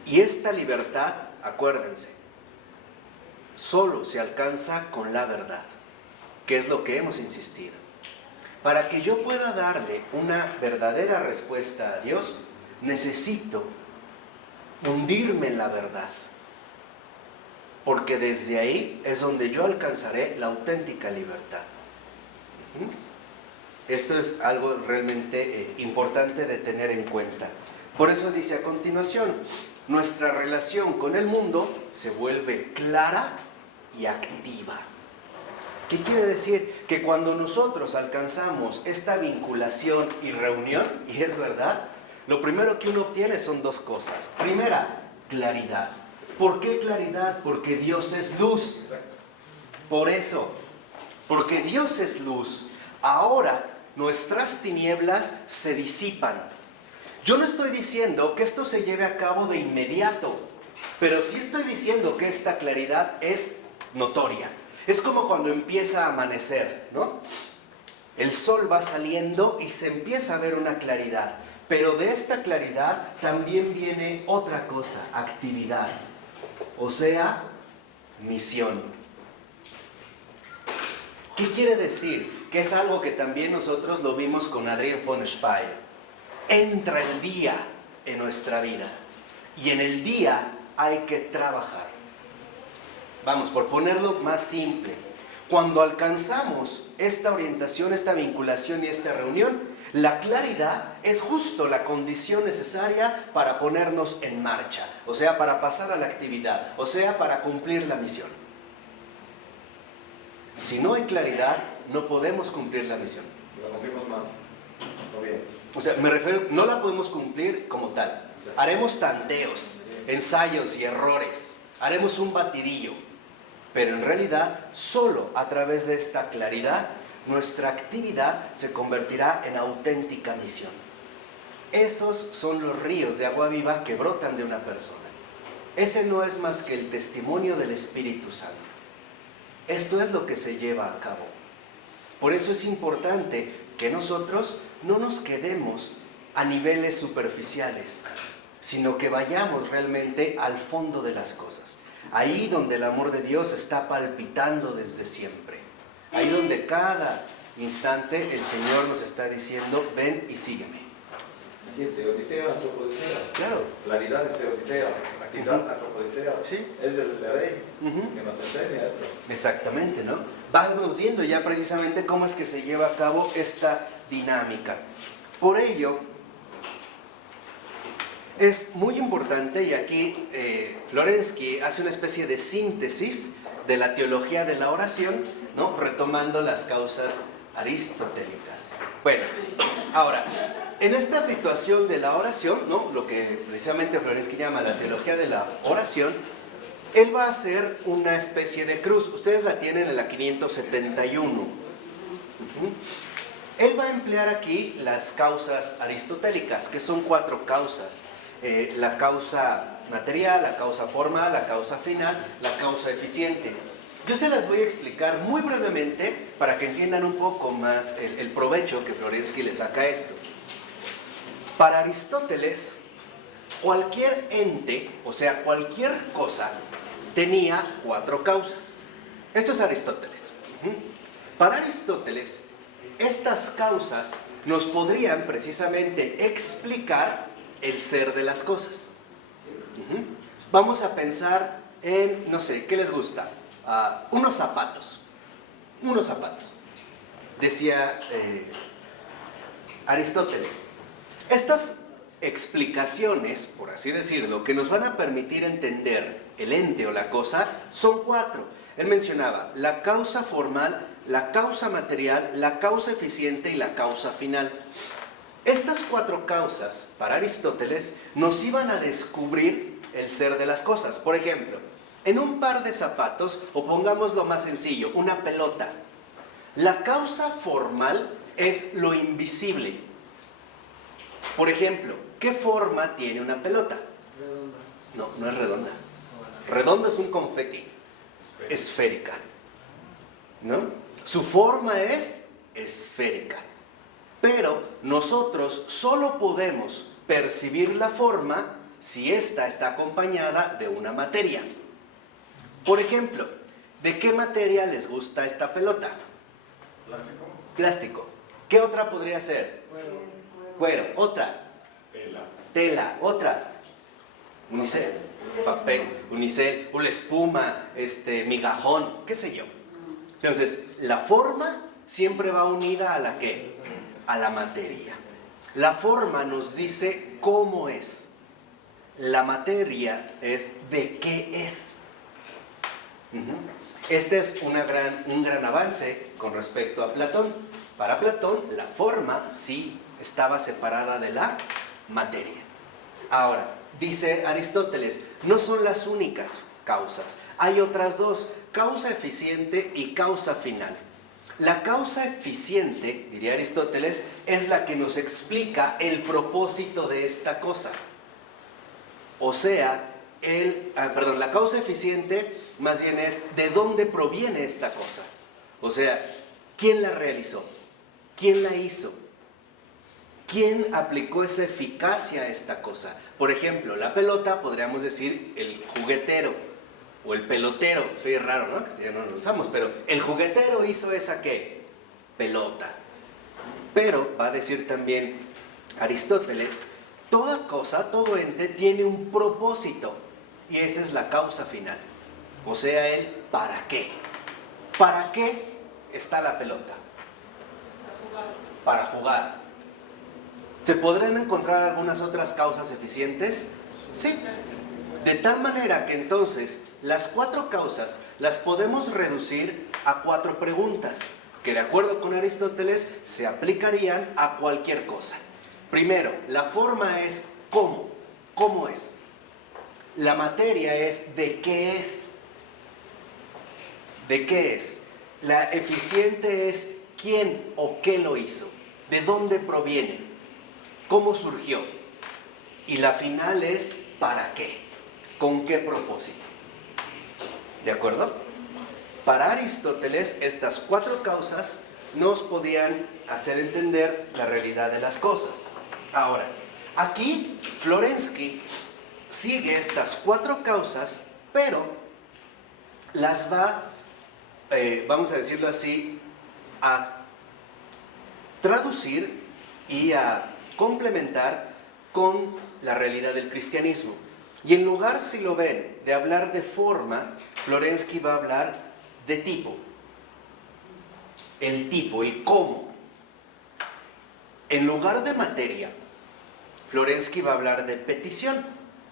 Y esta libertad, acuérdense, solo se alcanza con la verdad, que es lo que hemos insistido. Para que yo pueda darle una verdadera respuesta a Dios, necesito hundirme en la verdad. Porque desde ahí es donde yo alcanzaré la auténtica libertad. Esto es algo realmente importante de tener en cuenta. Por eso dice a continuación, nuestra relación con el mundo se vuelve clara y activa. ¿Qué quiere decir? Que cuando nosotros alcanzamos esta vinculación y reunión, y es verdad, lo primero que uno obtiene son dos cosas. Primera, claridad. ¿Por qué claridad? Porque Dios es luz. Por eso, porque Dios es luz, ahora nuestras tinieblas se disipan. Yo no estoy diciendo que esto se lleve a cabo de inmediato, pero sí estoy diciendo que esta claridad es notoria. Es como cuando empieza a amanecer, ¿no? El sol va saliendo y se empieza a ver una claridad. Pero de esta claridad también viene otra cosa, actividad. O sea, misión. ¿Qué quiere decir? Que es algo que también nosotros lo vimos con Adrian von Speyer. Entra el día en nuestra vida. Y en el día hay que trabajar. Vamos, por ponerlo más simple. Cuando alcanzamos esta orientación, esta vinculación y esta reunión, la claridad es justo la condición necesaria para ponernos en marcha, o sea, para pasar a la actividad, o sea, para cumplir la misión. Si no hay claridad, no podemos cumplir la misión. Lo cumplimos mal, no bien. O sea, me refiero, no la podemos cumplir como tal. Haremos tanteos, ensayos y errores, haremos un batidillo, pero en realidad, solo a través de esta claridad, nuestra actividad se convertirá en auténtica misión. Esos son los ríos de agua viva que brotan de una persona. Ese no es más que el testimonio del Espíritu Santo. Esto es lo que se lleva a cabo. Por eso es importante que nosotros no nos quedemos a niveles superficiales, sino que vayamos realmente al fondo de las cosas. Ahí donde el amor de Dios está palpitando desde siempre. Ahí donde cada instante el Señor nos está diciendo, ven y sígueme. Aquí es teodicea, antropodicea. Claro. Claridad es teodicea, actividad antropodicea. Sí. Es el rey que nos enseña esto. Exactamente, ¿no? Vamos viendo ya precisamente cómo es que se lleva a cabo esta dinámica. Por ello, es muy importante, y aquí Florensky hace una especie de síntesis de la teología de la oración, ¿no? Retomando las causas aristotélicas. Bueno, ahora, en esta situación de la oración, ¿no? Lo que precisamente Florensky llama la teología de la oración, él va a hacer una especie de cruz. Ustedes la tienen en la 571. Él va a emplear aquí las causas aristotélicas, que son 4 causas. La causa material, la causa formal, la causa final, la causa eficiente. Yo se las voy a explicar muy brevemente para que entiendan un poco más el provecho que Florensky le saca a esto. Para Aristóteles, cualquier ente, o sea, cualquier cosa, tenía 4 causas. Esto es Aristóteles. Para Aristóteles, estas causas nos podrían precisamente explicar el ser de las cosas. Vamos a pensar en, no sé, ¿qué les gusta? Unos zapatos. Unos zapatos. Decía Aristóteles, estas explicaciones, por así decirlo, que nos van a permitir entender el ente o la cosa, son 4. Él mencionaba la causa formal, la causa material, la causa eficiente y la causa final. Estas 4 causas, para Aristóteles, nos iban a descubrir el ser de las cosas. Por ejemplo, en un par de zapatos, o pongámoslo más sencillo, una pelota. La causa formal es lo invisible. Por ejemplo, ¿qué forma tiene una pelota? Redonda. No, no es redonda. Redonda es un confeti. Esférica. ¿No? Su forma es esférica. Pero nosotros solo podemos percibir la forma si ésta está acompañada de una materia. Por ejemplo, ¿de qué materia les gusta esta pelota? Plástico. Plástico. ¿Qué otra podría ser? Cuero. Otra. Tela. Tela. Otra. Unicel. Papel. Unicel. Una espuma. Migajón. ¿Qué sé yo? Entonces, la forma siempre va unida a la ¿qué? A la materia. La forma nos dice cómo es. La materia es de qué es. Este es un gran avance con respecto a Platón. Para Platón, la forma sí estaba separada de la materia. Ahora, dice Aristóteles, no son las únicas causas. Hay otras 2, causa eficiente y causa final. La causa eficiente, diría Aristóteles, es la que nos explica el propósito de esta cosa. O sea, la causa eficiente más bien es de dónde proviene esta cosa. O sea, ¿quién la realizó? ¿quién la hizo? ¿Quién aplicó esa eficacia a esta cosa? Por ejemplo, la pelota, podríamos decir el juguetero o el pelotero. Soy raro, ¿no? Que ya no lo usamos, pero el juguetero hizo esa ¿qué? Pelota. Pero va a decir también Aristóteles, toda cosa, todo ente tiene un propósito y esa es la causa final. O sea, el ¿para qué? ¿Para qué está la pelota? Para jugar. ¿Se podrán encontrar algunas otras causas eficientes? Sí. De tal manera que entonces las 4 causas las podemos reducir a 4 preguntas que de acuerdo con Aristóteles se aplicarían a cualquier cosa. Primero, la forma es ¿cómo? ¿Cómo es? La materia es ¿de qué es? ¿De qué es? La eficiente es ¿quién o qué lo hizo? ¿De dónde proviene? ¿Cómo surgió? Y la final es ¿para qué? ¿Con qué propósito? ¿De acuerdo? Para Aristóteles, estas 4 causas nos podían hacer entender la realidad de las cosas. Ahora, aquí Florensky sigue estas 4 causas, pero las va, vamos a decirlo así, a traducir y a complementar con la realidad del cristianismo. Y en lugar, si lo ven, de hablar de forma, Florensky va a hablar de tipo. El tipo, el cómo. En lugar de materia, Florensky va a hablar de petición,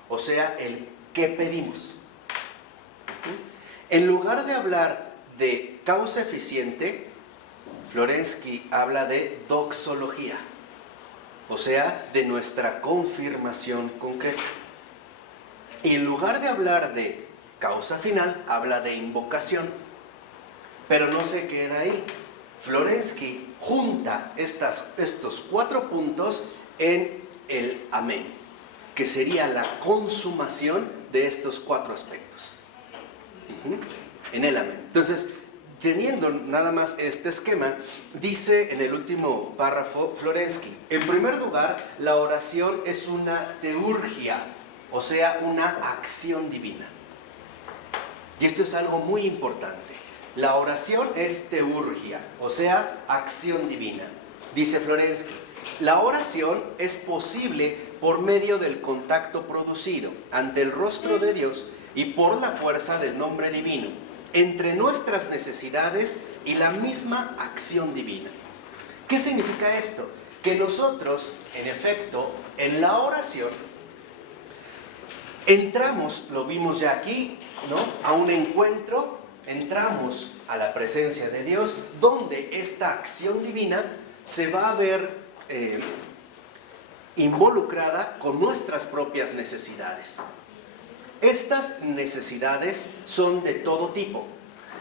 o sea, el qué pedimos. En lugar de hablar de causa eficiente, Florensky habla de doxología, o sea, de nuestra confirmación concreta. Y en lugar de hablar de causa final, habla de invocación. Pero no se queda ahí. Florensky junta estos 4 puntos en el amén, que sería la consumación de estos 4 aspectos. En el amén. Entonces, teniendo nada más este esquema, dice en el último párrafo Florensky, en primer lugar, la oración es una teurgia, o sea, una acción divina. Y esto es algo muy importante. La oración es teurgia, o sea, acción divina. Dice Florensky, la oración es posible por medio del contacto producido ante el rostro de Dios y por la fuerza del nombre divino, entre nuestras necesidades y la misma acción divina. ¿Qué significa esto? Que nosotros, en efecto, en la oración, entramos, lo vimos ya aquí, ¿no?, a un encuentro, entramos a la presencia de Dios, donde esta acción divina se va a ver involucrada con nuestras propias necesidades. Estas necesidades son de todo tipo.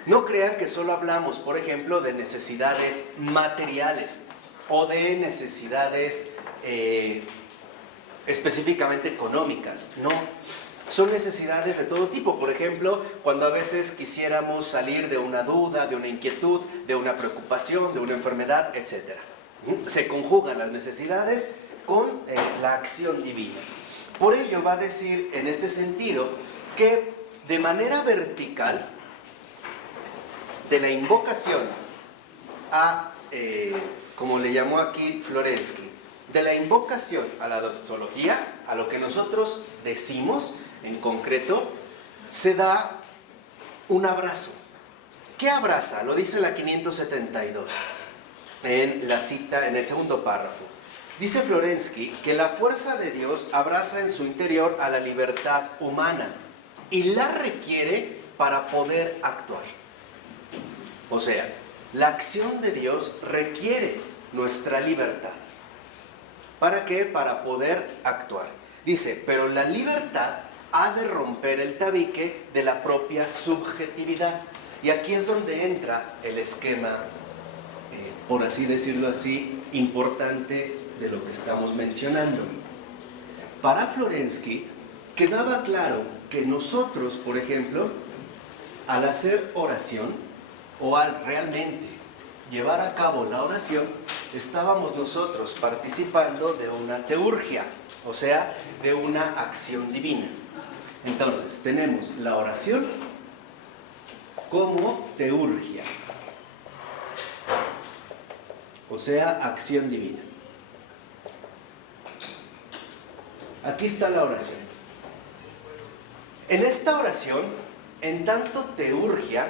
No crean que solo hablamos, por ejemplo, de necesidades materiales o de necesidades específicamente económicas. No, son necesidades de todo tipo. Por ejemplo, cuando a veces quisiéramos salir de una duda, de una inquietud, de una preocupación, de una enfermedad, etc. Se conjugan las necesidades con la acción divina. Por ello va a decir en este sentido que de manera vertical, de la invocación a, como le llamó aquí Florensky, de la invocación a la doxología, a lo que nosotros decimos en concreto, se da un abrazo. ¿Qué abraza? Lo dice la 572 en la cita, en el segundo párrafo. Dice Florensky que la fuerza de Dios abraza en su interior a la libertad humana y la requiere para poder actuar. O sea, la acción de Dios requiere nuestra libertad. ¿Para qué? Para poder actuar. Dice, pero la libertad ha de romper el tabique de la propia subjetividad. Y aquí es donde entra el esquema, por así decirlo así, importante de lo que estamos mencionando. Para Florensky quedaba claro que nosotros, por ejemplo, al hacer oración o al realmente llevar a cabo la oración, estábamos nosotros participando de una teurgia, o sea, de una acción divina. Entonces, tenemos la oración como teurgia, o sea, acción divina. Aquí está la oración. En esta oración, en tanto teurgia,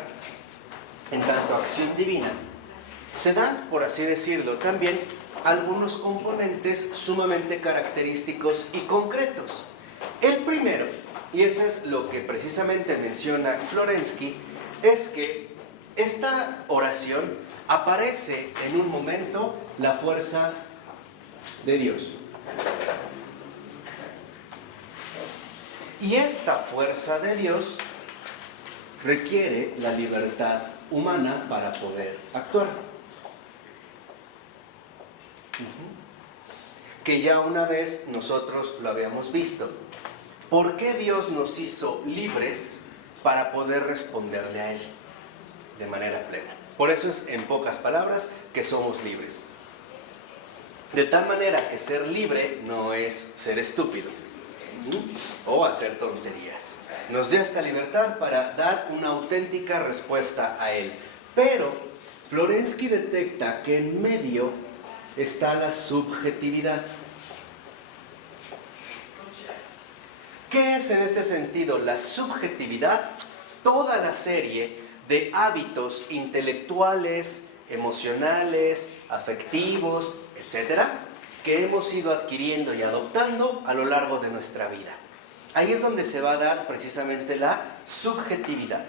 en tanto acción divina, se dan, por así decirlo, también algunos componentes sumamente característicos y concretos. El primero, y eso es lo que precisamente menciona Florensky, es que esta oración aparece en un momento la fuerza de Dios. Y esta fuerza de Dios requiere la libertad humana para poder actuar. Que ya una vez nosotros lo habíamos visto. ¿Por qué Dios nos hizo libres para poder responderle a Él de manera plena? Por eso es, en pocas palabras, que somos libres. De tal manera que ser libre no es ser estúpido o hacer tonterías. Nos da esta libertad para dar una auténtica respuesta a Él. Pero Florensky detecta que en medio está la subjetividad. ¿Qué es en este sentido la subjetividad? Toda la serie de hábitos intelectuales, emocionales, afectivos, etcétera, que hemos ido adquiriendo y adoptando a lo largo de nuestra vida. Ahí es donde se va a dar precisamente la subjetividad.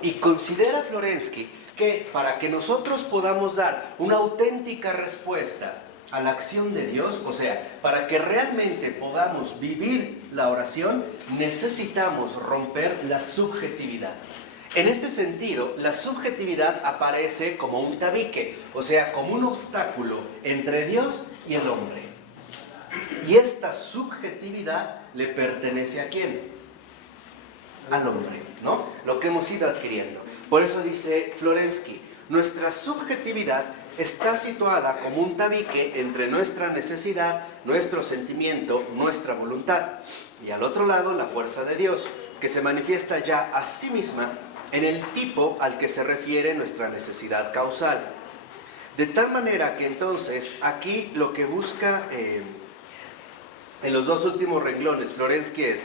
Y considera Florensky que para que nosotros podamos dar una auténtica respuesta a la acción de Dios, o sea, para que realmente podamos vivir la oración, necesitamos romper la subjetividad. En este sentido, la subjetividad aparece como un tabique, o sea, como un obstáculo entre Dios y el hombre. Y esta subjetividad le pertenece ¿a quién? Al hombre, ¿no? Lo que hemos ido adquiriendo. Por eso dice Florensky, nuestra subjetividad está situada como un tabique entre nuestra necesidad, nuestro sentimiento, nuestra voluntad. Y al otro lado, la fuerza de Dios, que se manifiesta ya a sí misma en el tipo al que se refiere nuestra necesidad causal. De tal manera que entonces aquí lo que busca en los dos últimos renglones Florensky es,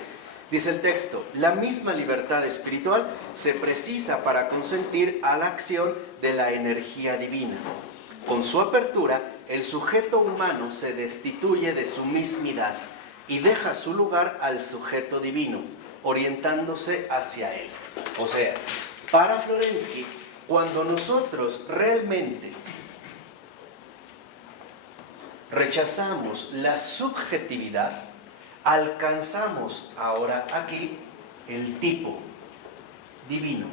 dice el texto, la misma libertad espiritual se precisa para consentir a la acción de la energía divina. Con su apertura, el sujeto humano se destituye de su mismidad y deja su lugar al sujeto divino, orientándose hacia él. O sea, para Florensky, cuando nosotros realmente rechazamos la subjetividad, alcanzamos ahora aquí el tipo divino.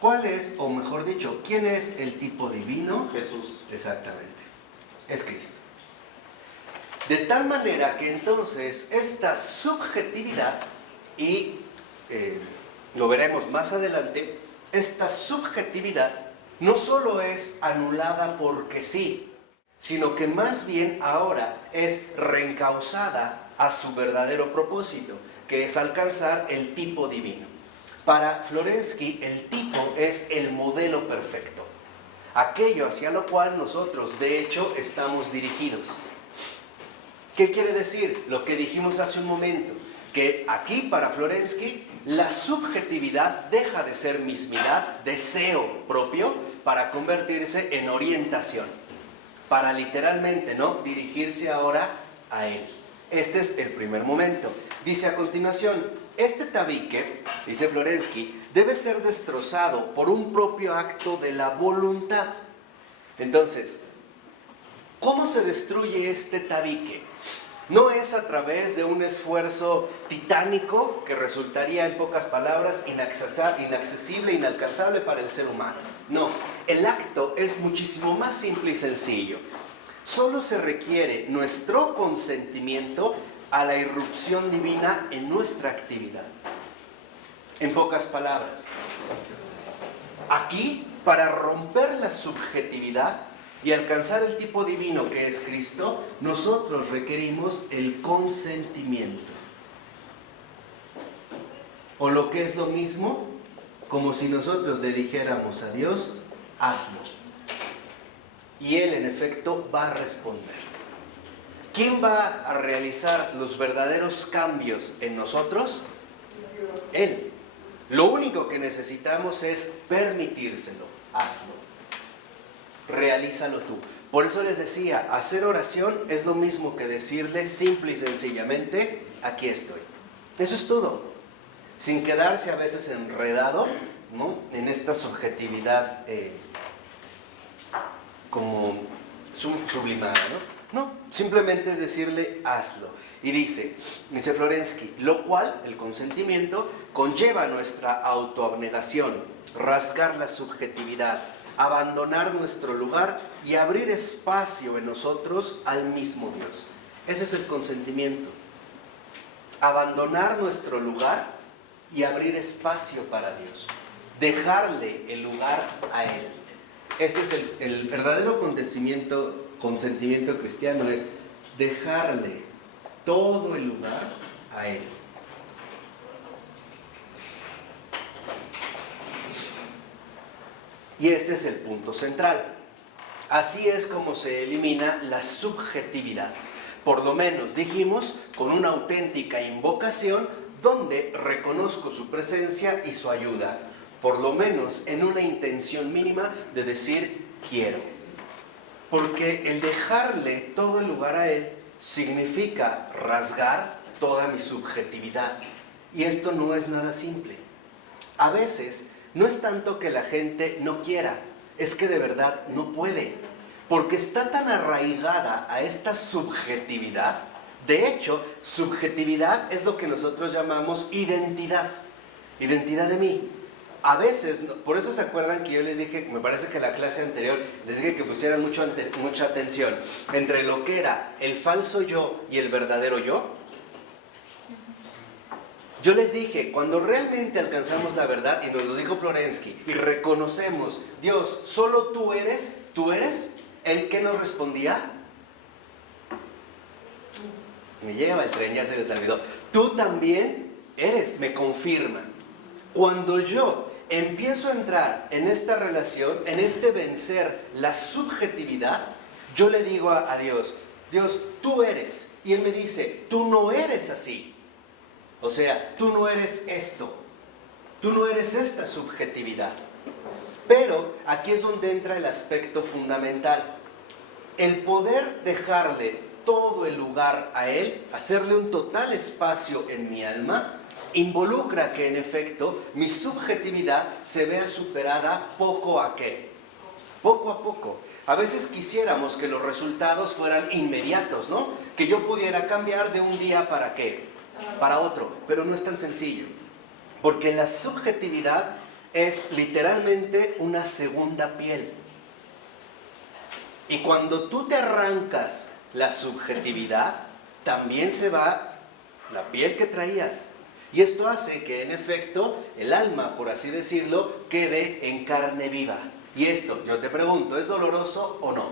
¿Cuál es, o mejor dicho, quién es el tipo divino? Jesús. Exactamente, es Cristo. De tal manera que entonces esta subjetividad, y lo veremos más adelante, esta subjetividad no solo es anulada porque sí, sino que más bien ahora es reencauzada a su verdadero propósito, que es alcanzar el tipo divino. Para Florensky, el tipo es el modelo perfecto, aquello hacia lo cual nosotros, de hecho, estamos dirigidos. ¿Qué quiere decir? Lo que dijimos hace un momento, que aquí para Florensky la subjetividad deja de ser mismidad, deseo propio, para convertirse en orientación, para literalmente, ¿no?, dirigirse ahora a él. Este es el primer momento. Dice a continuación, este tabique, dice Florensky, debe ser destrozado por un propio acto de la voluntad. Entonces, ¿cómo se destruye este tabique? No es a través de un esfuerzo titánico que resultaría, en pocas palabras, inaccesible, inalcanzable para el ser humano. No, el acto es muchísimo más simple y sencillo. Solo se requiere nuestro consentimiento a la irrupción divina en nuestra actividad. En pocas palabras, aquí para romper la subjetividad y alcanzar el tipo divino que es Cristo, nosotros requerimos el consentimiento. O lo que es lo mismo, como si nosotros le dijéramos a Dios, hazlo. Y Él en efecto va a responder. ¿Quién va a realizar los verdaderos cambios en nosotros? Él. Lo único que necesitamos es permitírselo. Hazlo. Realízalo tú. Por eso les decía, hacer oración es lo mismo que decirle simple y sencillamente, aquí estoy. Eso es todo. Sin quedarse a veces enredado, ¿no?, en esta subjetividad como sublimada, ¿no? No, simplemente es decirle, hazlo. Y dice Florensky, lo cual, el consentimiento, conlleva nuestra autoabnegación, rasgar la subjetividad, abandonar nuestro lugar y abrir espacio en nosotros al mismo Dios. Ese es el consentimiento. Abandonar nuestro lugar y abrir espacio para Dios. Dejarle el lugar a Él. Este es el verdadero consentimiento cristiano, es dejarle todo el lugar a Él. Y este es el punto central. Así es como se elimina la subjetividad. Por lo menos, dijimos, con una auténtica invocación donde reconozco su presencia y su ayuda. Por lo menos en una intención mínima de decir quiero. Porque el dejarle todo el lugar a Él significa rasgar toda mi subjetividad. Y esto no es nada simple. A veces no es tanto que la gente no quiera, es que de verdad no puede. Porque está tan arraigada a esta subjetividad. De hecho, subjetividad es lo que nosotros llamamos identidad. Identidad de mí. A veces, por eso se acuerdan que yo les dije, me parece que en la clase anterior, les dije que pusieran mucha atención entre lo que era el falso yo y el verdadero yo. Yo les dije, cuando realmente alcanzamos la verdad, y nos lo dijo Florensky, y reconocemos, Dios, solo tú eres, ¿el que nos respondía? Me lleva el tren, ya se les olvidó. Tú también eres, me confirma. Cuando yo empiezo a entrar en esta relación, en este vencer la subjetividad, yo le digo a Dios, Dios, tú eres. Y Él me dice, tú no eres así. O sea, tú no eres esto. Tú no eres esta subjetividad. Pero aquí es donde entra el aspecto fundamental. El poder dejarle todo el lugar a Él, hacerle un total espacio en mi alma, involucra que en efecto mi subjetividad se vea superada poco a poco. A veces quisiéramos que los resultados fueran inmediatos, ¿no? Que yo pudiera cambiar de un día para otro, pero no es tan sencillo. Porque la subjetividad es literalmente una segunda piel. Y cuando tú te arrancas la subjetividad, también se va la piel que traías. Y esto hace que en efecto el alma, por así decirlo, quede en carne viva. Y esto, yo te pregunto, ¿es doloroso o no?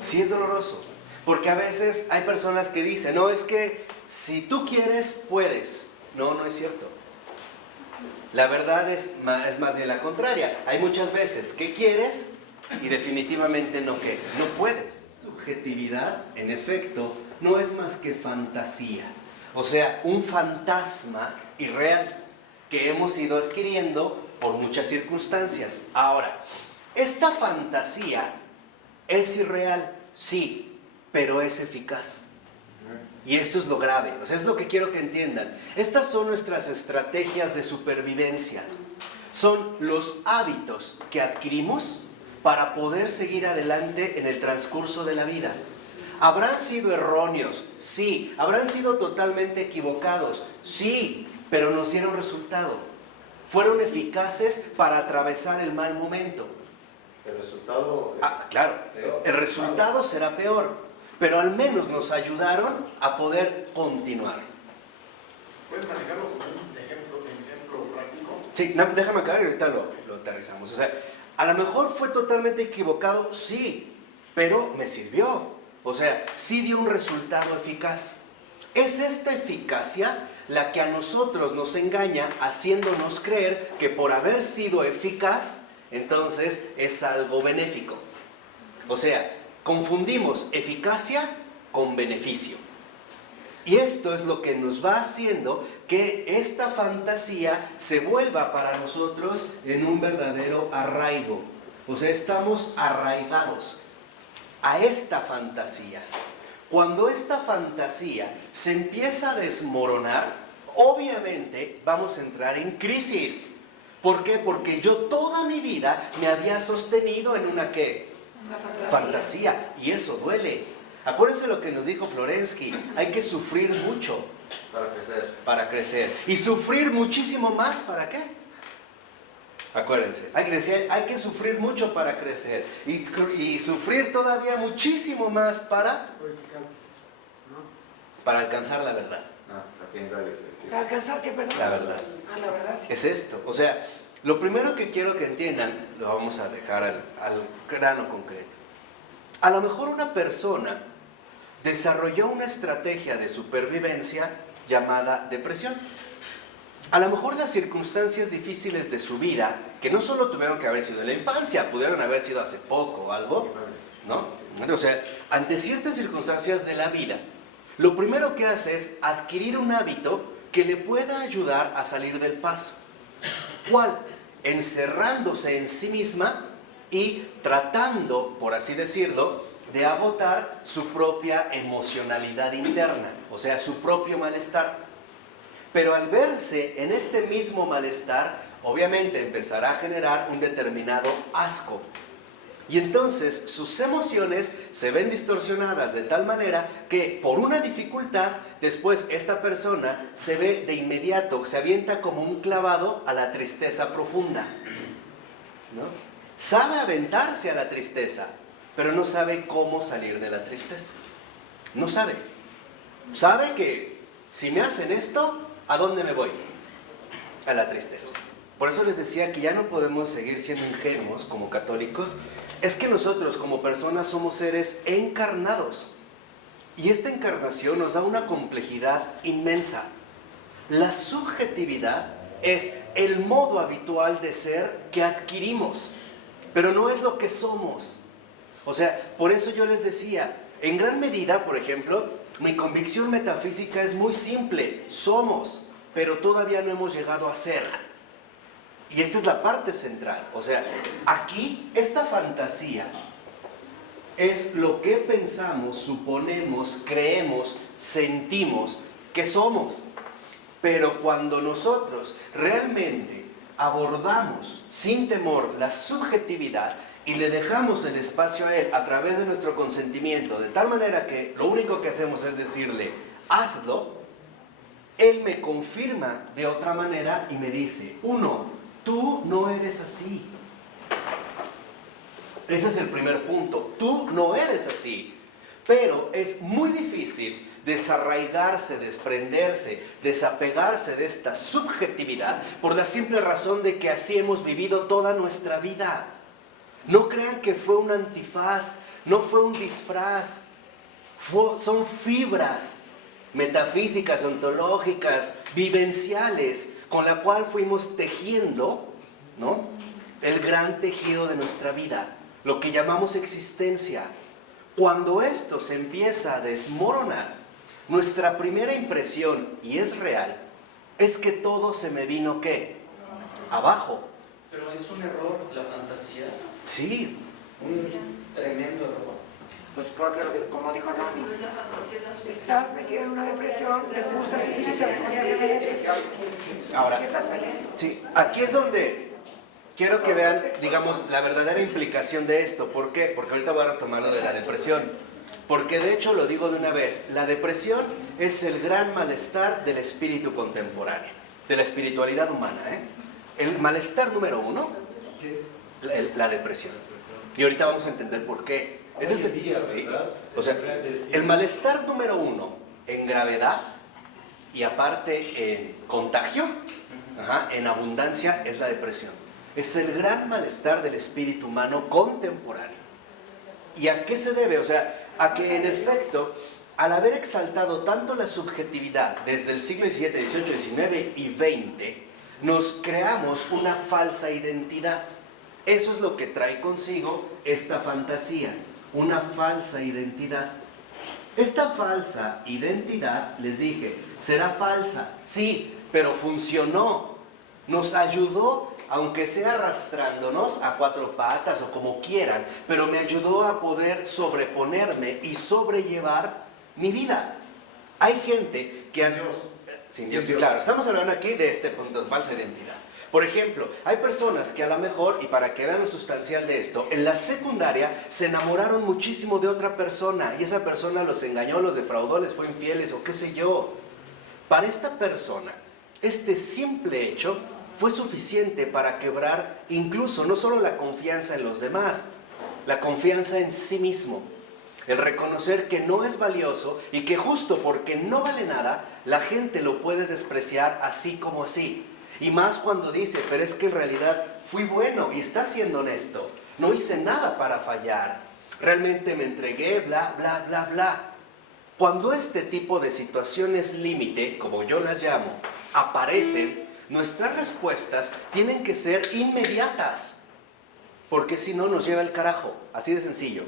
Sí es doloroso. Porque a veces hay personas que dicen, no, es que si tú quieres, puedes. No, no es cierto. La verdad es más bien la contraria. Hay muchas veces que quieres y definitivamente no puedes. Subjetividad, en efecto, no es más que fantasía. O sea, un fantasma irreal que hemos ido adquiriendo por muchas circunstancias. Ahora, esta fantasía es irreal, sí, pero es eficaz. Y esto es lo grave, o sea, es lo que quiero que entiendan. Estas son nuestras estrategias de supervivencia. Son los hábitos que adquirimos para poder seguir adelante en el transcurso de la vida. ¿Habrán sido erróneos? Sí. ¿Habrán sido totalmente equivocados? Sí, pero nos dieron resultado. Fueron eficaces para atravesar el mal momento. El resultado... Claro, peor. el resultado será peor, pero al menos nos ayudaron a poder continuar. ¿Puedes manejarlo como un ejemplo práctico? Sí, déjame acabar y ahorita lo aterrizamos. O sea, A lo mejor fue totalmente equivocado, sí, pero me sirvió. O sea, sí dio un resultado eficaz. Es esta eficacia la que a nosotros nos engaña, haciéndonos creer que por haber sido eficaz, entonces es algo benéfico. O sea, confundimos eficacia con beneficio. Y esto es lo que nos va haciendo que esta fantasía se vuelva para nosotros en un verdadero arraigo. O sea, estamos arraigados a esta fantasía. Cuando esta fantasía se empieza a desmoronar, obviamente vamos a entrar en crisis. ¿Por qué? Porque yo toda mi vida me había sostenido en una ¿qué? Una Fantasía. Y eso duele. Acuérdense lo que nos dijo Florensky, hay que sufrir mucho Para crecer. para crecer. Y sufrir muchísimo más, ¿para qué? Acuérdense, hay que sufrir mucho para crecer. Y sufrir todavía muchísimo más para alcanzar la verdad. Hacienda de crecer. ¿Para alcanzar qué, perdón? La verdad. Ah, la verdad, sí. Es esto. O sea, lo primero que quiero que entiendan, lo vamos a dejar al grano concreto. A lo mejor una persona desarrolló una estrategia de supervivencia llamada depresión. A lo mejor las circunstancias difíciles de su vida, que no solo tuvieron que haber sido en la infancia, pudieron haber sido hace poco o algo, ¿no? O sea, ante ciertas circunstancias de la vida, lo primero que hace es adquirir un hábito que le pueda ayudar a salir del paso. ¿Cuál? Encerrándose en sí misma y tratando, por así decirlo, de agotar su propia emocionalidad interna, o sea, su propio malestar. Pero al verse en este mismo malestar, obviamente empezará a generar un determinado asco. Y entonces sus emociones se ven distorsionadas de tal manera que por una dificultad, después esta persona se ve de inmediato, se avienta como un clavado a la tristeza profunda, ¿no? Sabe aventarse a la tristeza, pero no sabe cómo salir de la tristeza. No sabe. Sabe que si me hacen esto, ¿a dónde me voy? A la tristeza. Por eso les decía que ya no podemos seguir siendo ingenuos como católicos. Es que nosotros como personas somos seres encarnados. Y esta encarnación nos da una complejidad inmensa. La subjetividad es el modo habitual de ser que adquirimos, pero no es lo que somos. O sea, por eso yo les decía, en gran medida, por ejemplo, mi convicción metafísica es muy simple. Somos, pero todavía no hemos llegado a ser. Y esta es la parte central. O sea, aquí, esta fantasía es lo que pensamos, suponemos, creemos, sentimos que somos. Pero cuando nosotros realmente abordamos sin temor la subjetividad y le dejamos el espacio a él a través de nuestro consentimiento, de tal manera que lo único que hacemos es decirle, hazlo, él me confirma de otra manera y me dice, uno, tú no eres así. Ese es el primer punto, tú no eres así. Pero es muy difícil desarraigarse, desprenderse, desapegarse de esta subjetividad por la simple razón de que así hemos vivido toda nuestra vida. No crean que fue un antifaz, no fue un disfraz, son fibras metafísicas, ontológicas, vivenciales, con la cual fuimos tejiendo, ¿no?, el gran tejido de nuestra vida, lo que llamamos existencia. Cuando esto se empieza a desmoronar, nuestra primera impresión, y es real, es que todo se me vino, ¿qué? Abajo. Pero es un error la fantasía, Sí. un tremendo error. Pues porque, como dijo Ronnie, estás metido en una depresión, te gusta vivir y te ponías en la depresión. Ahora, ¿Estás feliz? sí, aquí es donde quiero que vean, digamos, la verdadera implicación de esto. ¿Por qué? Porque ahorita voy a retomar lo de la depresión. Porque de hecho, lo digo de una vez, la depresión es el gran malestar del espíritu contemporáneo, de la espiritualidad humana, ¿eh? El malestar número uno, ¿Qué es? la depresión. Y ahorita vamos a entender por qué. Ese es el día, sí. ¿verdad? O sea, el malestar número uno en gravedad y aparte en contagio, en abundancia, es la depresión. es el gran malestar del espíritu humano contemporáneo. ¿Y a qué se debe? O sea, a que en efecto, al haber exaltado tanto la subjetividad desde el siglo XVII, XVIII, XIX y XX, nos creamos una falsa identidad. Eso es lo que trae consigo esta fantasía, una falsa identidad. Esta falsa identidad, les dije, será falsa, sí, pero funcionó, nos ayudó, aunque sea arrastrándonos a cuatro patas o como quieran, pero me ayudó a poder sobreponerme y sobrellevar mi vida. Hay gente que... Sin Dios, sí, claro, estamos hablando aquí de este punto de falsa identidad. Por ejemplo, hay personas que a lo mejor, y para que vean lo sustancial de esto, en la secundaria se enamoraron muchísimo de otra persona y esa persona los engañó, los defraudó, les fue infieles o qué sé yo. Para esta persona, este simple hecho fue suficiente para quebrar incluso no solo la confianza en los demás, la confianza en sí mismo. El reconocer que no es valioso y que justo porque no vale nada, la gente lo puede despreciar así como así. Y más cuando dice, pero es que en realidad fui bueno y está siendo honesto. No hice nada para fallar. Realmente me entregué, bla, bla, bla, bla. Cuando este tipo de situaciones límite, como yo las llamo, aparecen, nuestras respuestas tienen que ser inmediatas. Porque si no nos lleva el carajo. Así de sencillo.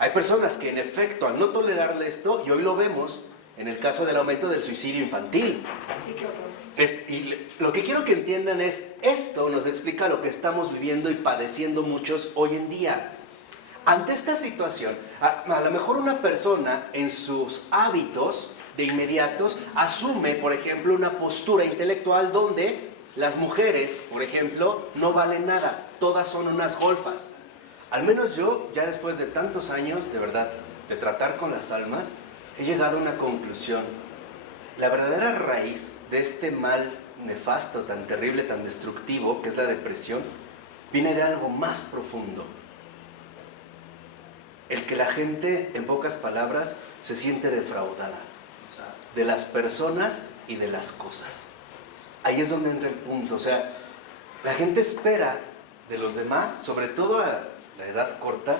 Hay personas que en efecto al no tolerarle esto, y hoy lo vemos en el caso del aumento del suicidio infantil. Sí, qué horror. Y lo que quiero que entiendan es, esto nos explica lo que estamos viviendo y padeciendo muchos hoy en día. Ante esta situación, a lo mejor una persona en sus hábitos de inmediatos asume, por ejemplo, una postura intelectual donde las mujeres, por ejemplo, no valen nada, todas son unas golfas. Al menos yo, ya después de tantos años, de verdad, de tratar con las almas, he llegado a una conclusión. La verdadera raíz de este mal nefasto, tan terrible, tan destructivo, que es la depresión, viene de algo más profundo. El que la gente, en pocas palabras, se siente defraudada de las personas y de las cosas. Ahí es donde entra el punto. O sea, la gente espera de los demás, sobre todo a la edad corta,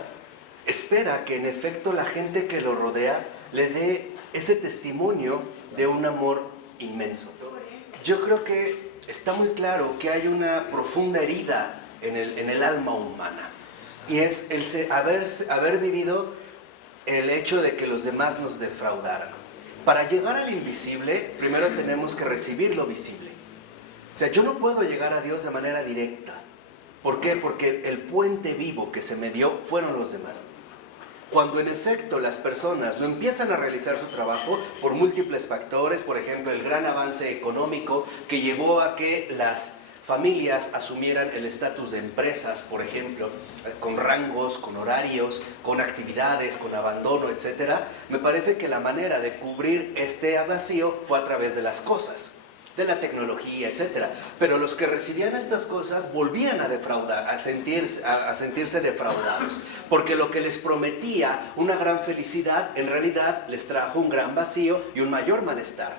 espera que en efecto la gente que lo rodea le dé ese testimonio de un amor inmenso. Yo creo que está muy claro que hay una profunda herida en el alma humana, y es el haber vivido el hecho de que los demás nos defraudaran. Para llegar al invisible, primero tenemos que recibir lo visible. O sea, yo no puedo llegar a Dios de manera directa. ¿Por qué? Porque el puente vivo que se me dio fueron los demás. Cuando en efecto las personas no empiezan a realizar su trabajo por múltiples factores, por ejemplo, el gran avance económico que llevó a que las familias asumieran el estatus de empresas, por ejemplo, con rangos, con horarios, con actividades, con abandono, etc. Me parece que la manera de cubrir este vacío fue a través de las cosas, de la tecnología, etc. Pero los que recibían estas cosas volvían a defraudar, a sentirse defraudados, porque lo que les prometía una gran felicidad, en realidad les trajo un gran vacío y un mayor malestar,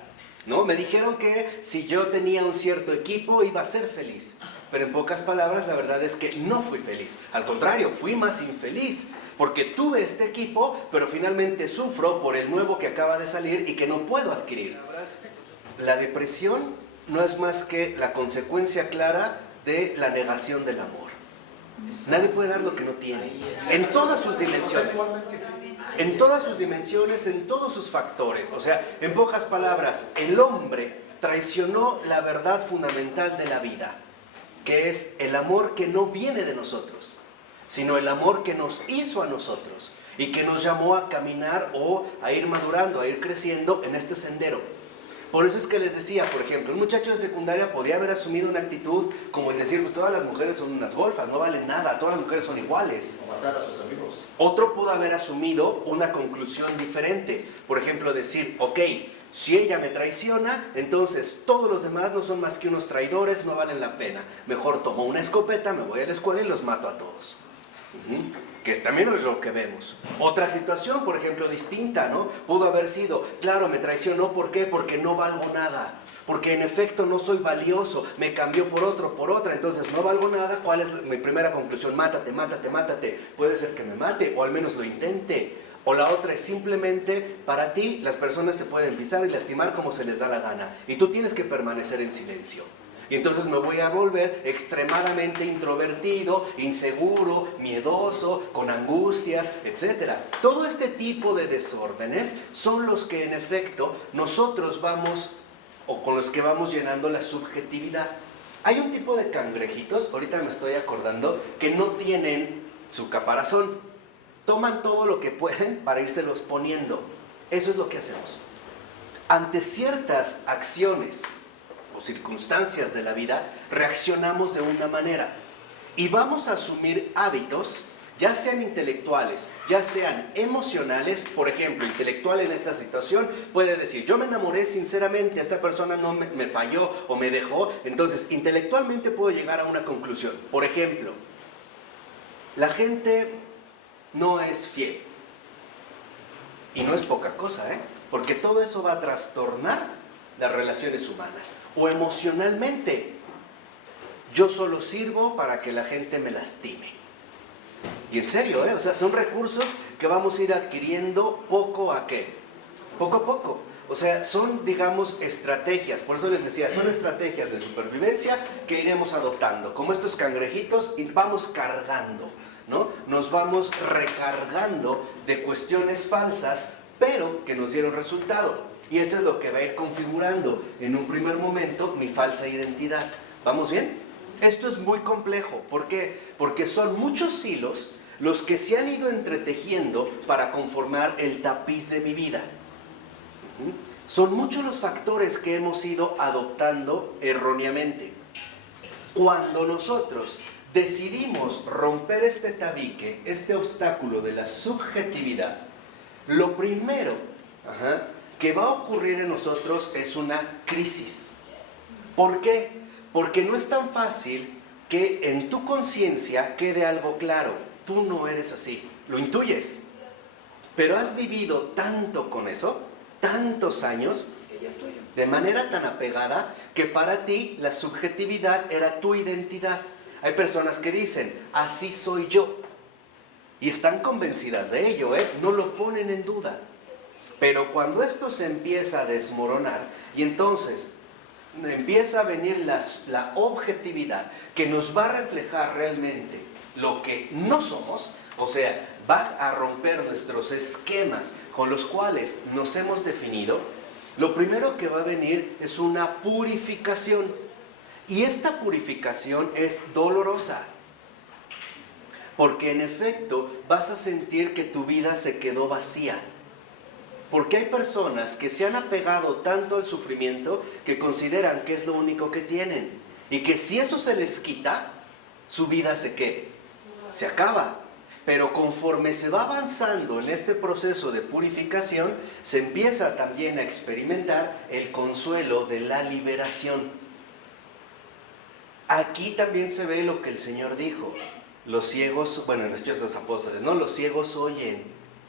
¿no? Me dijeron que si yo tenía un cierto equipo iba a ser feliz, pero en pocas palabras la verdad es que no fui feliz. Al contrario, fui más infeliz, porque tuve este equipo, pero finalmente sufro por el nuevo que acaba de salir y que no puedo adquirir. La depresión no es más que la consecuencia clara de la negación del amor. Nadie puede dar lo que no tiene, en todas sus dimensiones. En todas sus dimensiones, en todos sus factores. O sea, en pocas palabras, el hombre traicionó la verdad fundamental de la vida, que es el amor que no viene de nosotros, sino el amor que nos hizo a nosotros y que nos llamó a caminar o a ir madurando, a ir creciendo en este sendero. Por eso es que les decía, por ejemplo, un muchacho de secundaria podía haber asumido una actitud como el decir, pues todas las mujeres son unas golfas, no valen nada, todas las mujeres son iguales. O matar a sus amigos. Otro pudo haber asumido una conclusión diferente. Por ejemplo, decir, ok, si ella me traiciona, entonces todos los demás no son más que unos traidores, no valen la pena. Mejor tomo una escopeta, me voy a la escuela y los mato a todos. Que es también lo que vemos. Otra situación, por ejemplo, distinta, ¿no? Pudo haber sido, claro, me traicionó, ¿por qué? Porque no valgo nada. Porque en efecto no soy valioso, me cambió por otro, por otra, entonces no valgo nada. ¿Cuál es mi primera conclusión? Mátate, mátate, mátate. Puede ser que me mate, o al menos lo intente. O la otra es simplemente, para ti, las personas te pueden pisar y lastimar como se les da la gana. Y tú tienes que permanecer en silencio. Y entonces me voy a volver extremadamente introvertido, inseguro, miedoso, con angustias, etc. Todo este tipo de desórdenes son los que en efecto nosotros vamos, o con los que vamos llenando la subjetividad. Hay un tipo de cangrejitos, ahorita me estoy acordando, que no tienen su caparazón. Toman todo lo que pueden para írselos poniendo. Eso es lo que hacemos. Ante ciertas acciones o circunstancias de la vida, reaccionamos de una manera y vamos a asumir hábitos, ya sean intelectuales, ya sean emocionales. Por ejemplo, intelectual en esta situación puede decir, yo me enamoré sinceramente, esta persona no me falló o me dejó, entonces intelectualmente puedo llegar a una conclusión. Por ejemplo, la gente no es fiel, y no es poca cosa, porque todo eso va a trastornar las relaciones humanas. O emocionalmente, yo solo sirvo para que la gente me lastime. Y en serio, o sea, son recursos que vamos a ir adquiriendo poco a poco. O sea, son, digamos, estrategias. Por eso les decía, son estrategias de supervivencia que iremos adoptando. Como estos cangrejitos, y vamos cargando, ¿no? Nos vamos recargando de cuestiones falsas, pero que nos dieron resultado. Y eso es lo que va a ir configurando en un primer momento mi falsa identidad. ¿Vamos bien? Esto es muy complejo. ¿Por qué? Porque son muchos hilos los que se han ido entretejiendo para conformar el tapiz de mi vida. Son muchos los factores que hemos ido adoptando erróneamente. Cuando nosotros decidimos romper este tabique, este obstáculo de la subjetividad, lo primero que va a ocurrir en nosotros es una crisis. ¿Por qué? Porque no es tan fácil que en tu conciencia quede algo claro. Tú no eres así, lo intuyes, pero has vivido tanto con eso, tantos años, de manera tan apegada, que para ti la subjetividad era tu identidad. Hay personas que dicen, así soy yo, y están convencidas de ello, no lo ponen en duda. Pero cuando esto se empieza a desmoronar, y entonces empieza a venir la objetividad que nos va a reflejar realmente lo que no somos, o sea, va a romper nuestros esquemas con los cuales nos hemos definido, lo primero que va a venir es una purificación. Y esta purificación es dolorosa, porque en efecto vas a sentir que tu vida se quedó vacía. Porque hay personas que se han apegado tanto al sufrimiento que consideran que es lo único que tienen. Y que si eso se les quita, su vida se acaba. Pero conforme se va avanzando en este proceso de purificación, se empieza también a experimentar el consuelo de la liberación. Aquí también se ve lo que el Señor dijo. Los ciegos, bueno, en los Hechos de los Apóstoles, ¿no? Los ciegos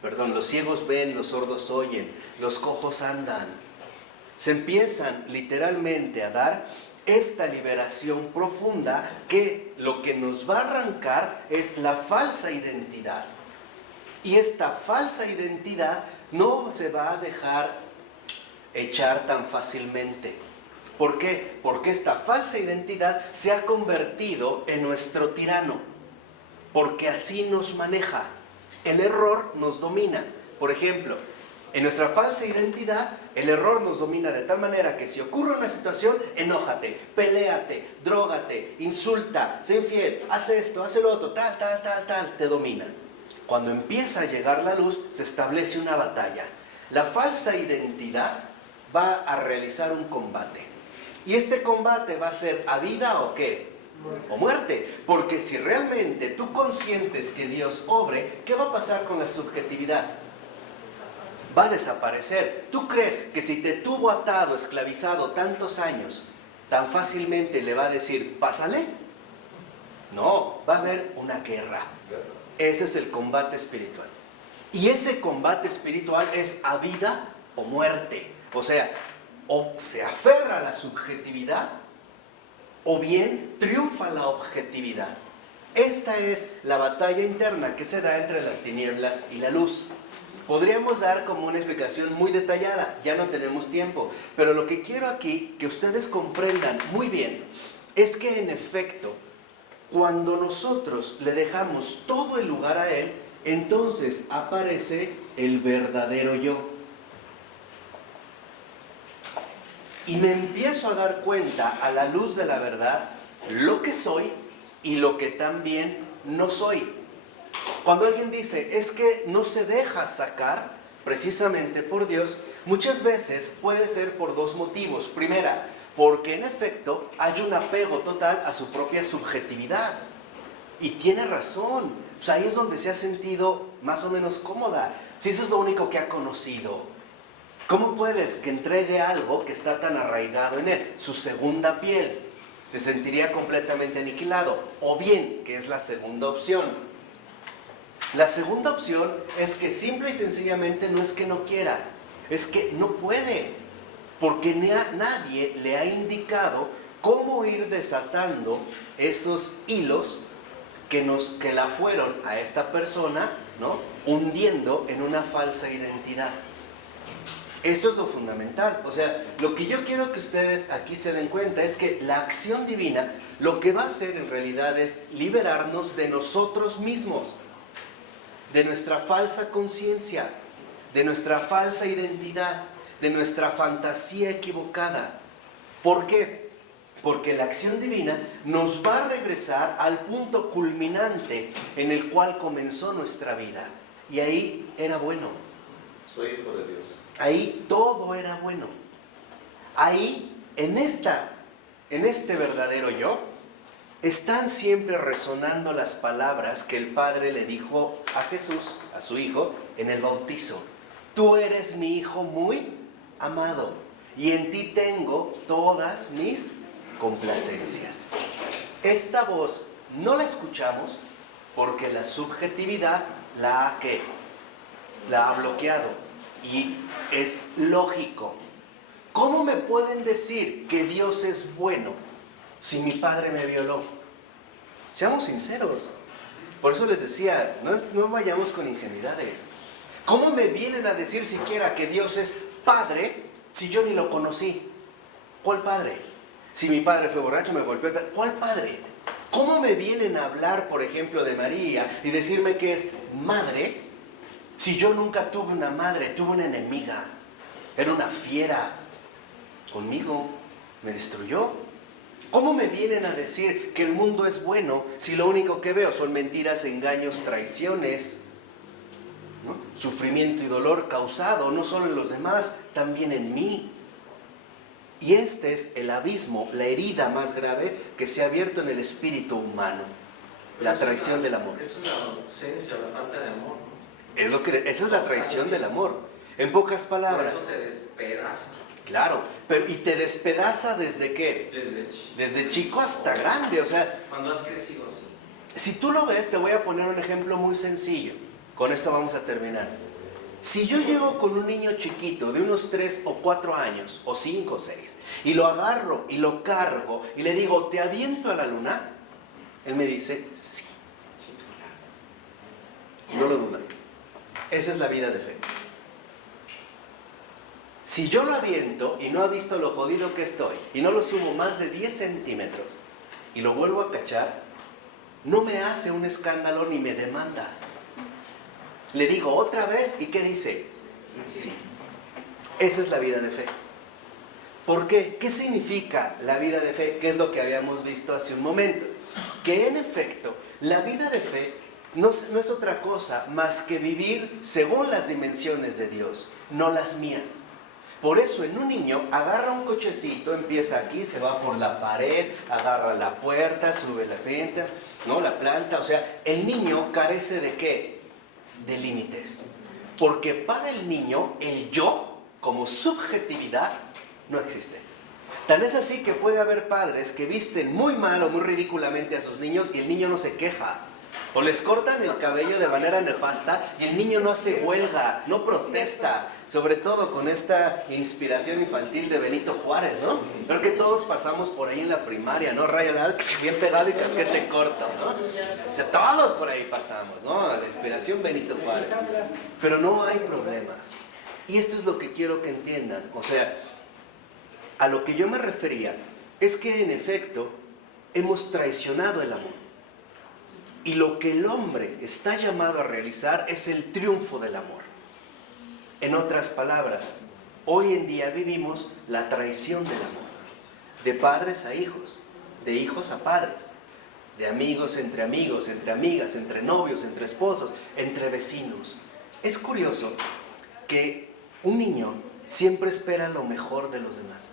los ciegos ven, los sordos oyen, los cojos andan. Se empiezan literalmente a dar esta liberación profunda, que lo que nos va a arrancar es la falsa identidad. Y esta falsa identidad no se va a dejar echar tan fácilmente. ¿Por qué? Porque esta falsa identidad se ha convertido en nuestro tirano, porque así nos maneja. El error nos domina. Por ejemplo, en nuestra falsa identidad, el error nos domina de tal manera que si ocurre una situación, enójate, peléate, drógate, insulta, sé infiel, haz esto, haz el otro, tal, te domina. Cuando empieza a llegar la luz, se establece una batalla. La falsa identidad va a realizar un combate. Y este combate va a ser a vida o ¿qué? O muerte. Porque si realmente tú consientes que Dios obre, ¿qué va a pasar con la subjetividad? Va a desaparecer. ¿Tú crees que si te tuvo atado, esclavizado tantos años, tan fácilmente le va a decir, pásale? No, va a haber una guerra. Ese es el combate espiritual. Y ese combate espiritual es a vida o muerte. O sea, o se aferra a la subjetividad o bien triunfa la objetividad. Esta es la batalla interna que se da entre las tinieblas y la luz. Podríamos dar como una explicación muy detallada, ya no tenemos tiempo, pero lo que quiero aquí que ustedes comprendan muy bien es que en efecto, cuando nosotros le dejamos todo el lugar a Él, entonces aparece el verdadero yo. Y me empiezo a dar cuenta a la luz de la verdad lo que soy y lo que también no soy. Cuando alguien dice, es que no se deja sacar precisamente por Dios, muchas veces puede ser por dos motivos. Primera, porque en efecto hay un apego total a su propia subjetividad. Y tiene razón. Pues ahí es donde se ha sentido más o menos cómoda. Si eso es lo único que ha conocido. ¿Cómo puedes que entregue algo que está tan arraigado en él? Su segunda piel. Se sentiría completamente aniquilado. O bien, que es la segunda opción. La segunda opción es que simple y sencillamente no es que no quiera, es que no puede. Porque nadie le ha indicado cómo ir desatando esos hilos que la fueron a esta persona, ¿no?, hundiendo en una falsa identidad. Esto es lo fundamental. O sea, lo que yo quiero que ustedes aquí se den cuenta es que la acción divina lo que va a hacer en realidad es liberarnos de nosotros mismos, de nuestra falsa conciencia, de nuestra falsa identidad, de nuestra fantasía equivocada. ¿Por qué? Porque la acción divina nos va a regresar al punto culminante en el cual comenzó nuestra vida. Y ahí era bueno. Soy hijo de Dios. Ahí todo era bueno. Ahí, en este verdadero yo, están siempre resonando las palabras que el Padre le dijo a Jesús, a su Hijo, en el bautizo. Tú eres mi Hijo muy amado, y en ti tengo todas mis complacencias. Esta voz no la escuchamos porque la subjetividad la ha bloqueado. Y es lógico. ¿Cómo me pueden decir que Dios es bueno si mi padre me violó? Seamos sinceros. Por eso les decía, no vayamos con ingenuidades. ¿Cómo me vienen a decir siquiera que Dios es padre si yo ni lo conocí? ¿Cuál padre? Si mi padre fue borracho, me golpeó, ¿cuál padre? ¿Cómo me vienen a hablar, por ejemplo, de María y decirme que es madre si yo nunca tuve una madre, tuve una enemiga? Era una fiera conmigo, me destruyó. ¿Cómo me vienen a decir que el mundo es bueno si lo único que veo son mentiras, engaños, traiciones, ¿no?, sufrimiento y dolor causado no solo en los demás, también en mí? Y este es el abismo, la herida más grave que se ha abierto en el espíritu humano, la traición del amor. Es una ausencia, la falta de amor, ¿no? Esa es la traición del amor. En pocas palabras. Por eso te despedaza. Claro, pero ¿y te despedaza desde qué? Desde chico hasta grande, o sea. Cuando has crecido, sí. Si tú lo ves, te voy a poner un ejemplo muy sencillo. Con esto vamos a terminar. Si yo llego con un niño chiquito de unos 3 o 4 años, o 5 o 6, y lo agarro y lo cargo y le digo, ¿te aviento a la luna? Él me dice, sí. No lo duda. Esa es la vida de fe. Si yo lo aviento y no ha visto lo jodido que estoy y no lo subo más de 10 centímetros y lo vuelvo a cachar, no me hace un escándalo ni me demanda. Le digo otra vez y ¿qué dice? Sí. Esa es la vida de fe. ¿Por qué? ¿Qué significa la vida de fe? ¿Qué es lo que habíamos visto hace un momento? Que en efecto, la vida de fe no es otra cosa más que vivir según las dimensiones de Dios, no las mías. Por eso en un niño agarra un cochecito, empieza aquí, se va por la pared, agarra la puerta, sube la venta, ¿no?, la planta. O sea, el niño carece ¿de qué? De límites. Porque para el niño, el yo, como subjetividad, no existe. Tan es así que puede haber padres que visten muy mal o muy ridículamente a sus niños y el niño no se queja. O les cortan el cabello de manera nefasta y el niño no hace huelga, no protesta, sobre todo con esta inspiración infantil de Benito Juárez, ¿no? Creo que todos pasamos por ahí en la primaria, ¿no? Rayo bien pegado y casquete corto, ¿no? O sea, todos por ahí pasamos, ¿no? La inspiración Benito Juárez. Pero no hay problemas. Y esto es lo que quiero que entiendan. O sea, a lo que yo me refería es que en efecto hemos traicionado el amor. Y lo que el hombre está llamado a realizar es el triunfo del amor. En otras palabras, hoy en día vivimos la traición del amor. De padres a hijos, de hijos a padres, de amigos, entre amigas, entre novios, entre esposos, entre vecinos. Es curioso que un niño siempre espera lo mejor de los demás.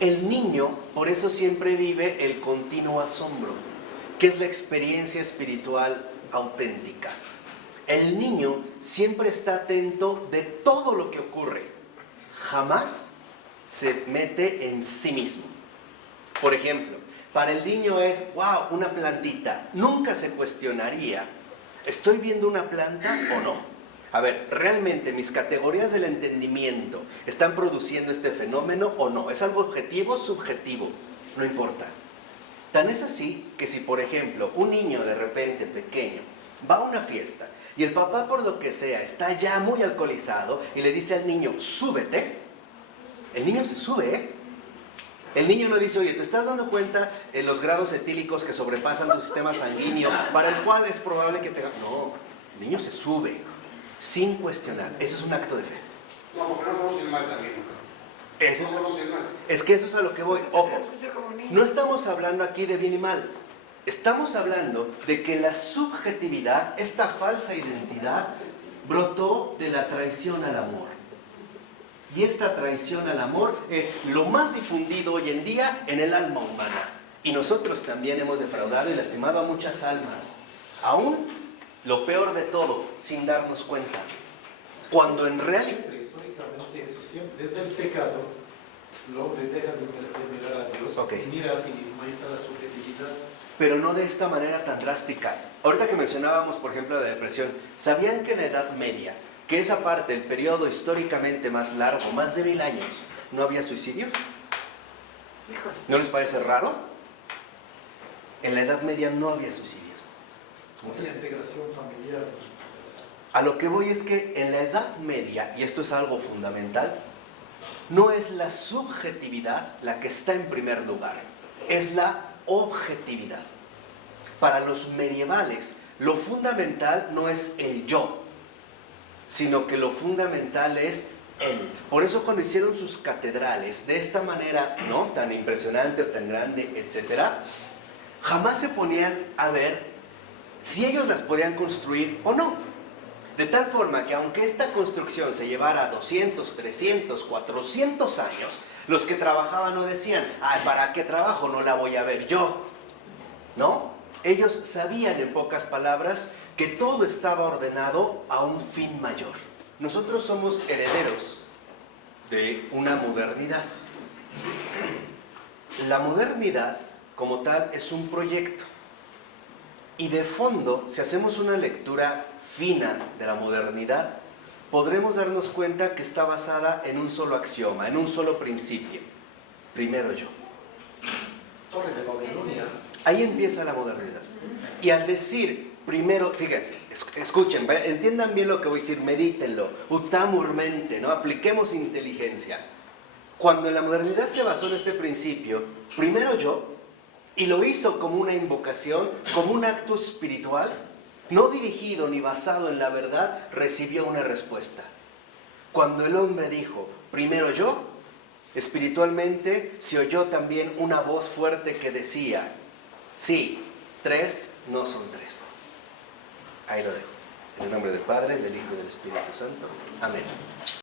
El niño, por eso siempre vive el continuo asombro, que es la experiencia espiritual auténtica. El niño siempre está atento de todo lo que ocurre. Jamás se mete en sí mismo. Por ejemplo, para el niño es, wow, una plantita. Nunca se cuestionaría, ¿estoy viendo una planta o no? A ver, ¿realmente mis categorías del entendimiento están produciendo este fenómeno o no? ¿Es algo objetivo o subjetivo? No importa. Tan es así que si, por ejemplo, un niño de repente pequeño va a una fiesta y el papá, por lo que sea, está ya muy alcoholizado y le dice al niño, súbete, el niño se sube, ¿eh? El niño no dice, oye, ¿te estás dando cuenta de los grados etílicos que sobrepasan tu sistema sanguíneo para el cual es probable que te... No, el niño se sube sin cuestionar. Ese es un acto de fe. No, porque no conocen mal también. Ese No conocen mal. es que eso es a lo que voy. Ojo, no estamos hablando aquí de bien y mal. Estamos hablando de que la subjetividad, esta falsa identidad, brotó de la traición al amor. Y esta traición al amor es lo más difundido hoy en día en el alma humana. Y nosotros también hemos defraudado y lastimado a muchas almas. Aún lo peor de todo, sin darnos cuenta. Cuando en realidad... Siempre, históricamente, eso siempre, desde el pecado, el hombre deja de mirar a Dios, Okay. y mira a sí mismo, ahí está la subjetividad. Pero no de esta manera tan drástica. Ahorita que mencionábamos, por ejemplo, la depresión, ¿sabían que en la Edad Media, que esa parte, el periodo históricamente más largo, más de 1000 años, no había suicidios? ¿No les parece raro? En la Edad Media no había suicidios. La integración familiar. A lo que voy es que en la Edad Media, y esto es algo fundamental, no es la subjetividad la que está en primer lugar, es la objetividad. Para los medievales, lo fundamental no es el yo, sino que lo fundamental es él. Por eso cuando hicieron sus catedrales de esta manera, ¿no?, tan impresionante o tan grande, etcétera, jamás se ponían a ver si ellos las podían construir o no. De tal forma que aunque esta construcción se llevara 200, 300, 400 años, los que trabajaban no decían, ay, ¿para qué trabajo? No la voy a ver yo. ¿No? Ellos sabían, en pocas palabras, que todo estaba ordenado a un fin mayor. Nosotros somos herederos de una modernidad. La modernidad, como tal, es un proyecto. Y de fondo, si hacemos una lectura fina de la modernidad, podremos darnos cuenta que está basada en un solo axioma, en un solo principio. Primero yo. Torre de Babilonia. Ahí empieza la modernidad. Y al decir primero, fíjense, escuchen, entiendan bien lo que voy a decir, medítenlo, utamurmente, ¿no? Apliquemos inteligencia. Cuando en la modernidad se basó en este principio, primero yo, y lo hizo como una invocación, como un acto espiritual, no dirigido ni basado en la verdad, recibió una respuesta. Cuando el hombre dijo, primero yo, espiritualmente se oyó también una voz fuerte que decía, sí, 3 no son 3. Ahí lo dejo. En el nombre del Padre, del Hijo y del Espíritu Santo. Amén.